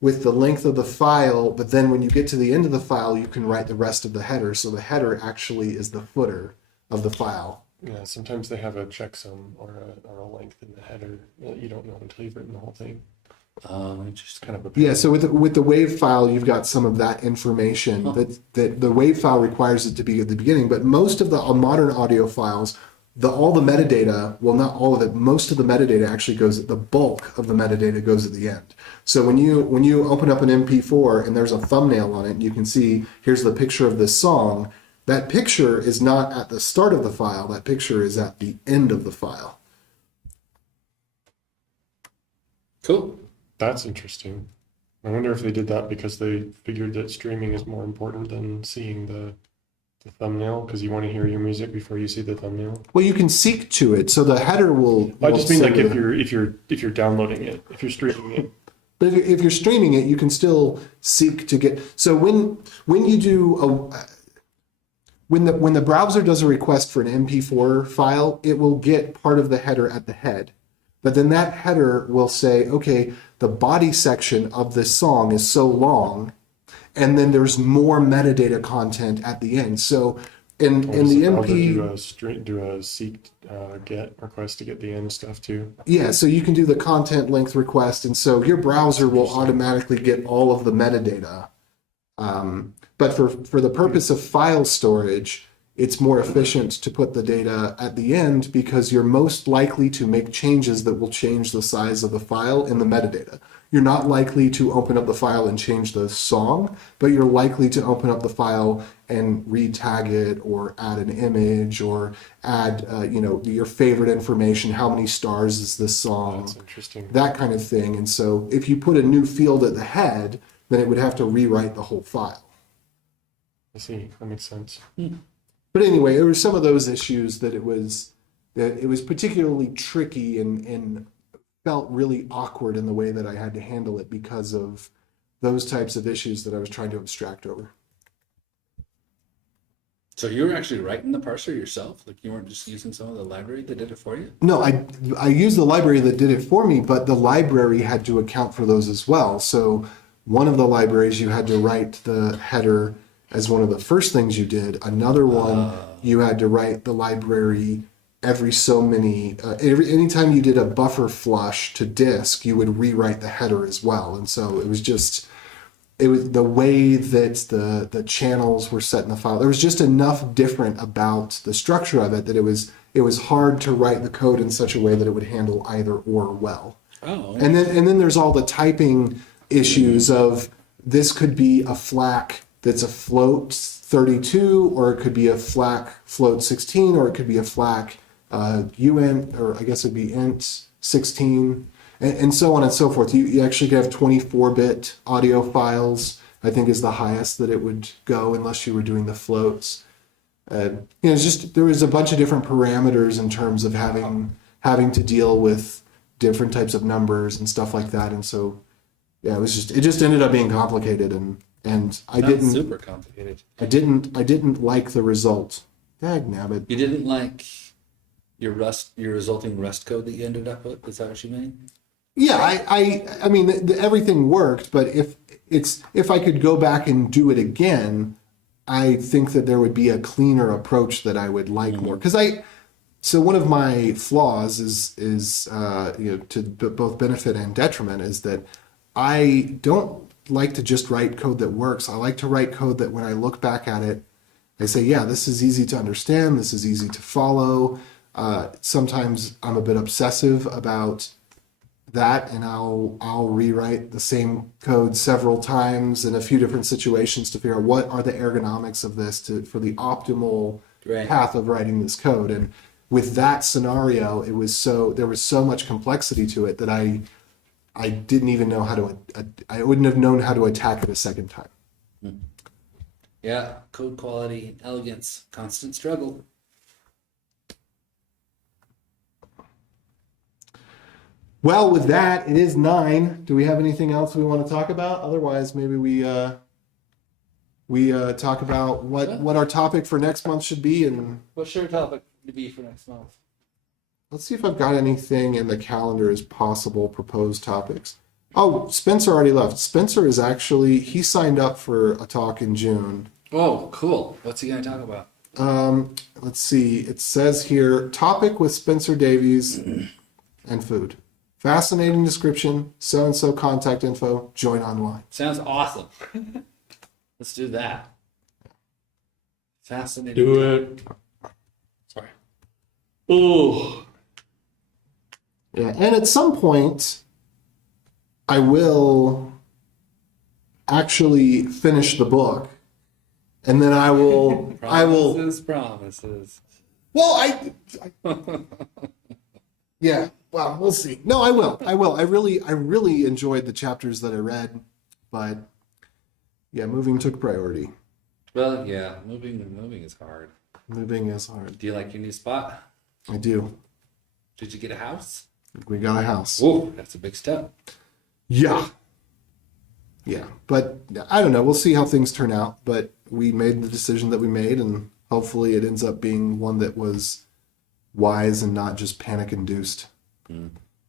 with the length of the file, but then when you get to the end of the file, you can write the rest of the header. So the header actually is the footer of the file. Yeah, sometimes they have a checksum or a length in the header that you don't know until you've written the whole thing. Just Kind of a Yeah, so with the WAV file, you've got some of that information that the WAV file requires it to be at the beginning. But most of the modern audio files, all the metadata, well, not all of it, most of the metadata actually goes. The bulk of the metadata goes at the end. So when you open up an MP4 and there's a thumbnail on it, and you can see here's the picture of this song. That picture is not at the start of the file. That picture is at the end of the file. cool. That's interesting. I wonder if they did that because they figured that streaming is more important than seeing the thumbnail, because you want to hear your music before you see the thumbnail. Well, you can seek to it, so the header will. I just mean send like the- if you're downloading it, if you're streaming it. But if you're streaming it, you can still seek to get. So when you do when the browser does a request for an MP4 file, it will get part of the header at the head. But then that header will say, okay, the body section of this song is so long, and then there's more metadata content at the end. So And Or and does the the browser MP, do a seek get request to get the end stuff too? yeah, so you can do the content length request, and so your browser will Interesting. automatically get all of the metadata. But for the purpose of file storage, it's more efficient to put the data at the end because you're most likely to make changes that will change the size of the file in the metadata. You're not likely to open up the file and change the song, but you're likely to open up the file and re-tag it or add an image or add, your favorite information. How many stars is this song? That's interesting. That kind of thing. And so if you put a new field at the head, then it would have to rewrite the whole file. I see. That makes sense. But anyway, there were some of those issues that it was particularly tricky and felt really awkward in the way that I had to handle it because of those types of issues that I was trying to abstract over. So you were actually writing the parser yourself? Like you weren't just using some of the library that did it for you? No, I used the library that did it for me, but the library had to account for those as well. So one of the libraries you had to write the header as one of the first things you did. Another one, you had to write the library every so many, anytime you did a buffer flush to disk, you would rewrite the header as well. And so it was the way that the channels were set in the file. There was just enough different about the structure of it that it was hard to write the code in such a way that it would handle either or well. Oh. And then there's all the typing issues of this could be a FLAC that's a float 32, or it could be a FLAC float 16, or it could be a FLAC UN, or I guess it'd be int 16, and so on and so forth. You actually could have 24-bit audio files, I think is the highest that it would go unless you were doing the floats. It's just, there was a bunch of different parameters in terms of having to deal with different types of numbers and stuff like that. And so, yeah, it just ended up being complicated, and I Sounds didn't super complicated. I didn't like the result. Dagnabbit. You didn't like your resulting Rust code that you ended up with? Is that what you mean? Yeah, I mean, everything worked, but if I could go back and do it again, I think that there would be a cleaner approach that I would like more. So one of my flaws is to both benefit and detriment is that I don't like to just write code that works. I like to write code that when I look back at it, I say, yeah, this is easy to understand. This is easy to follow. Sometimes I'm a bit obsessive about that, and I'll rewrite the same code several times in a few different situations to figure out what are the ergonomics of this for the optimal path of writing this code. And with that scenario, there was so much complexity to it that I didn't even know I wouldn't have known how to attack it a second time. Yeah, code quality, elegance, constant struggle. Well, with that, it is 9. Do we have anything else we want to talk about? Otherwise, maybe we talk about what our topic for next month should be, and What's your topic to be for next month? let's see if I've got anything in the calendar as possible proposed topics. Oh, Spencer already left. Spencer is actually, he signed up for a talk in June. Oh, cool. What's he going to talk about? Let's see. It says here, topic with Spencer Davies and food. Fascinating description, so-and-so contact info, join online. Sounds awesome. Let's do that. Fascinating. Do it. Sorry. Oh. Yeah, and at some point, I will actually finish the book, and then I will. Promises. Well, yeah. Well, we'll see. No, I will. I really enjoyed the chapters that I read, but yeah, moving took priority. Well, yeah, moving is hard. Moving is hard. Do you like your new spot? I do. Did you get a house? We got a house. Whoa, that's a big step. Yeah. Yeah, but I don't know. We'll see how things turn out. But we made the decision that we made, and hopefully it ends up being one that was wise and not just panic-induced.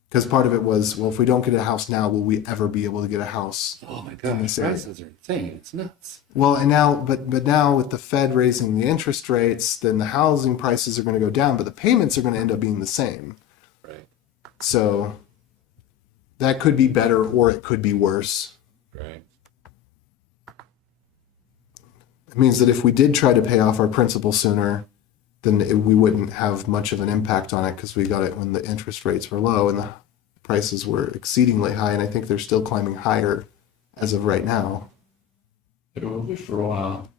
Because part of it was, well, if we don't get a house now, will we ever be able to get a house? Oh my In god, this area. prices are insane. It's nuts. Well, and now, but now with the Fed raising the interest rates, then the housing prices are going to go down, but the payments are going to end up being the same. Right. So that could be better, or it could be worse. Right. It means that if we did try to pay off our principal sooner, then we wouldn't have much of an impact on it because we got it when the interest rates were low and the prices were exceedingly high, and I think they're still climbing higher as of right now. It will be for a while.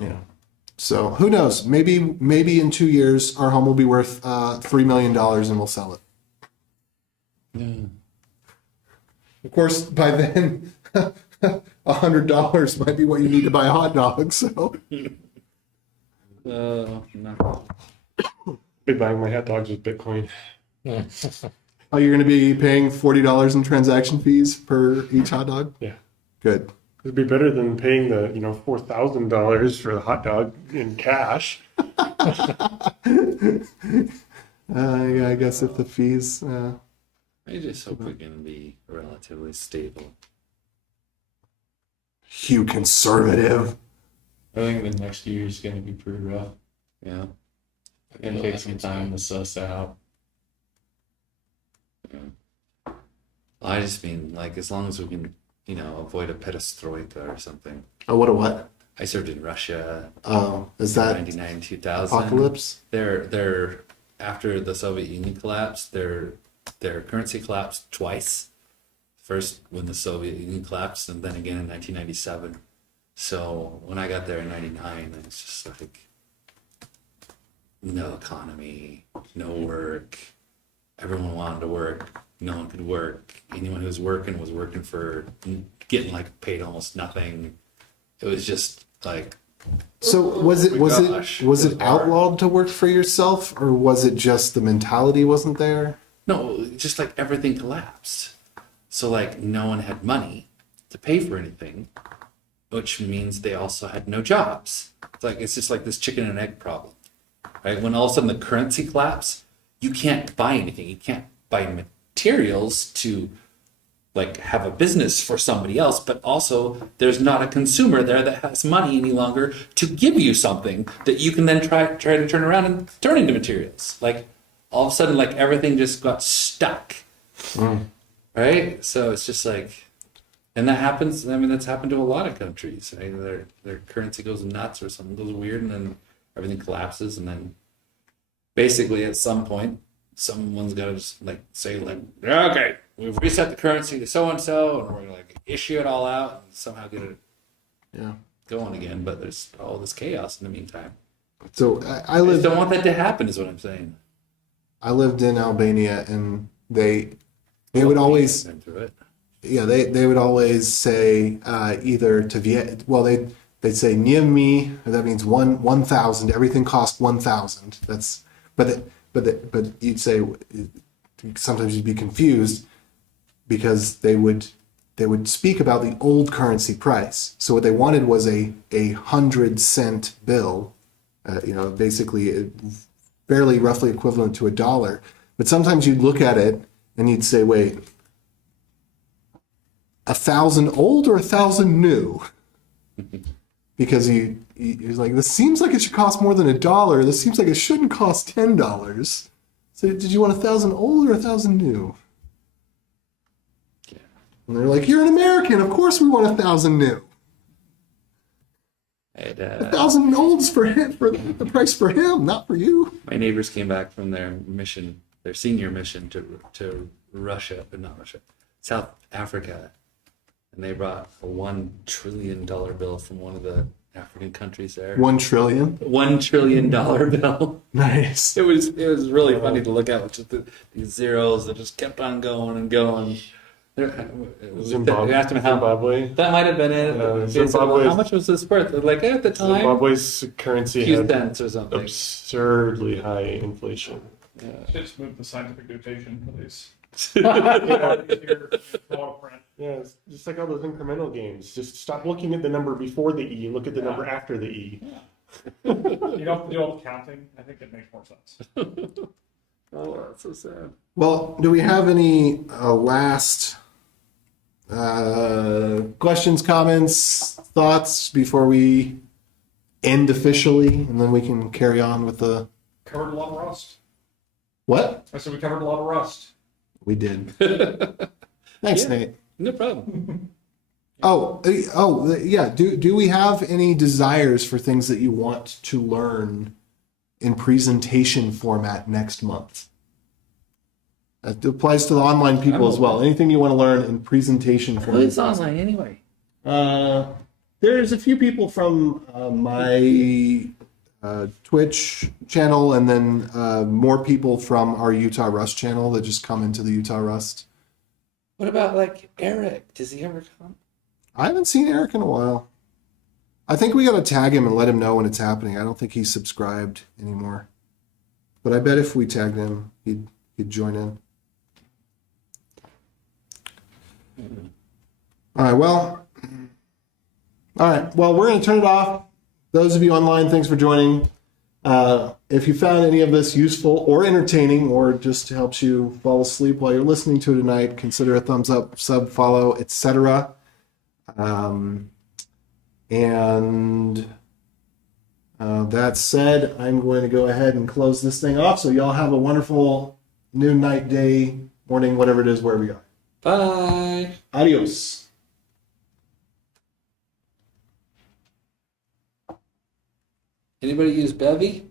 Yeah. So who knows? Maybe in 2 years our home will be worth $3 million and we'll sell it. Yeah. Of course, by then, $100 might be what you need to buy a hot dog. So No. Be buying my hot dogs with Bitcoin. oh, you're going to be paying $40 in transaction fees per each hot dog? Yeah. Good. It'd be better than paying the $4,000 for the hot dog in cash. Yeah, I guess if the fees. I just hope we're gonna be relatively stable. You conservative. I think the next year is going to be pretty rough. Yeah. It's going to take some time to suss out. I just mean, like, as long as we can, avoid a perestroika or something. Oh, what? I served in Russia. Oh, is that 99, 2000. apocalypse? They're after the Soviet Union collapsed, their currency collapsed twice. First when the Soviet Union collapsed, and then again in 1997. So when I got there in 99, it's just like no economy, no work. Everyone wanted to work. No one could work. Anyone who was working for getting like paid almost nothing. It was just like. So was it Gosh, was it it was hard. outlawed to work for yourself, or was it just the mentality wasn't there? No, just like everything collapsed. So like no one had money to pay for anything, which means they also had no jobs. It's just like this chicken and egg problem, right? When all of a sudden the currency collapsed, you can't buy anything. You can't buy materials to like have a business for somebody else, but also there's not a consumer there that has money any longer to give you something that you can then try to turn around and turn into materials. Like all of a sudden, like everything just got stuck. Right? So it's just like, and that happens. I mean, that's happened to a lot of countries. Right? Their currency goes nuts or something goes weird, and then everything collapses, and then basically at some point, someone's got to just like say like, okay, we've reset the currency to so and so, and we're gonna like issue it all out and somehow get it going again. But there's all this chaos in the meantime. So I I just lived don't want that to happen. Is what I'm saying. I lived in Albania, and they would always Been through it. they would always say either to they'd say Niemi, that means 1,000. Everything cost 1,000. That's but you'd say sometimes you'd be confused because they would speak about the old currency price. So what they wanted was a 100-cent bill, basically barely roughly equivalent to $1. But sometimes you'd look at it and you'd say, wait, 1,000 old or 1,000 new? Because you're like, this seems like it should cost more than $1. This seems like it shouldn't cost $10. So did you want 1,000 old or 1,000 new? Yeah. And they're like, you're an American. Of course we want 1,000 new. And, 1,000 olds for him, for the price for him, not for you. my neighbors came back from their mission, their senior mission to Russia, but not Russia, South Africa, and they brought a $1 trillion bill from one of the African countries there. 1 trillion. $1 trillion bill. Nice. It was really funny to look at with just these zeros that just kept on going and going. We asked him how Zimbabwe. that might have been it. They said, well, how much was this worth? They're like at the time, Zimbabwe's currency a few had cents or something. absurdly high inflation. Yeah. Just move the scientific notation for these. Yeah, it's just like all those incremental games. Just stop looking at the number before the E, look at the number after the E. You don't have to do all the counting. I think it makes more sense. Oh, that's so sad. Well, do we have any last questions, comments, thoughts before we end officially, and then we can carry on with the Covered a lot of rust. what? I said we covered a lot of rust. We did. Thanks, Yeah. Nate. No problem. Yeah. Do we have any desires for things that you want to learn in presentation format next month? That applies to the online people as well. Anything you want to learn in presentation format. Who's online anyway? There's a few people from my Twitch channel, and then more people from our Utah Rust channel that just come into the Utah Rust. What about like Eric? Does he ever come? I haven't seen Eric in a while. I think we got to tag him and let him know when it's happening. I don't think he's subscribed anymore. But I bet if we tagged him, he'd join in. All right, well, we're going to turn it off. Those of you online, thanks for joining. If you found any of this useful or entertaining, or just helps you fall asleep while you're listening to it tonight, consider a thumbs up, sub, follow, etc. That said, I'm going to go ahead and close this thing off. So y'all have a wonderful noon, night, day, morning, whatever it is, wherever you are. Bye. Adios. Anybody use Bevy?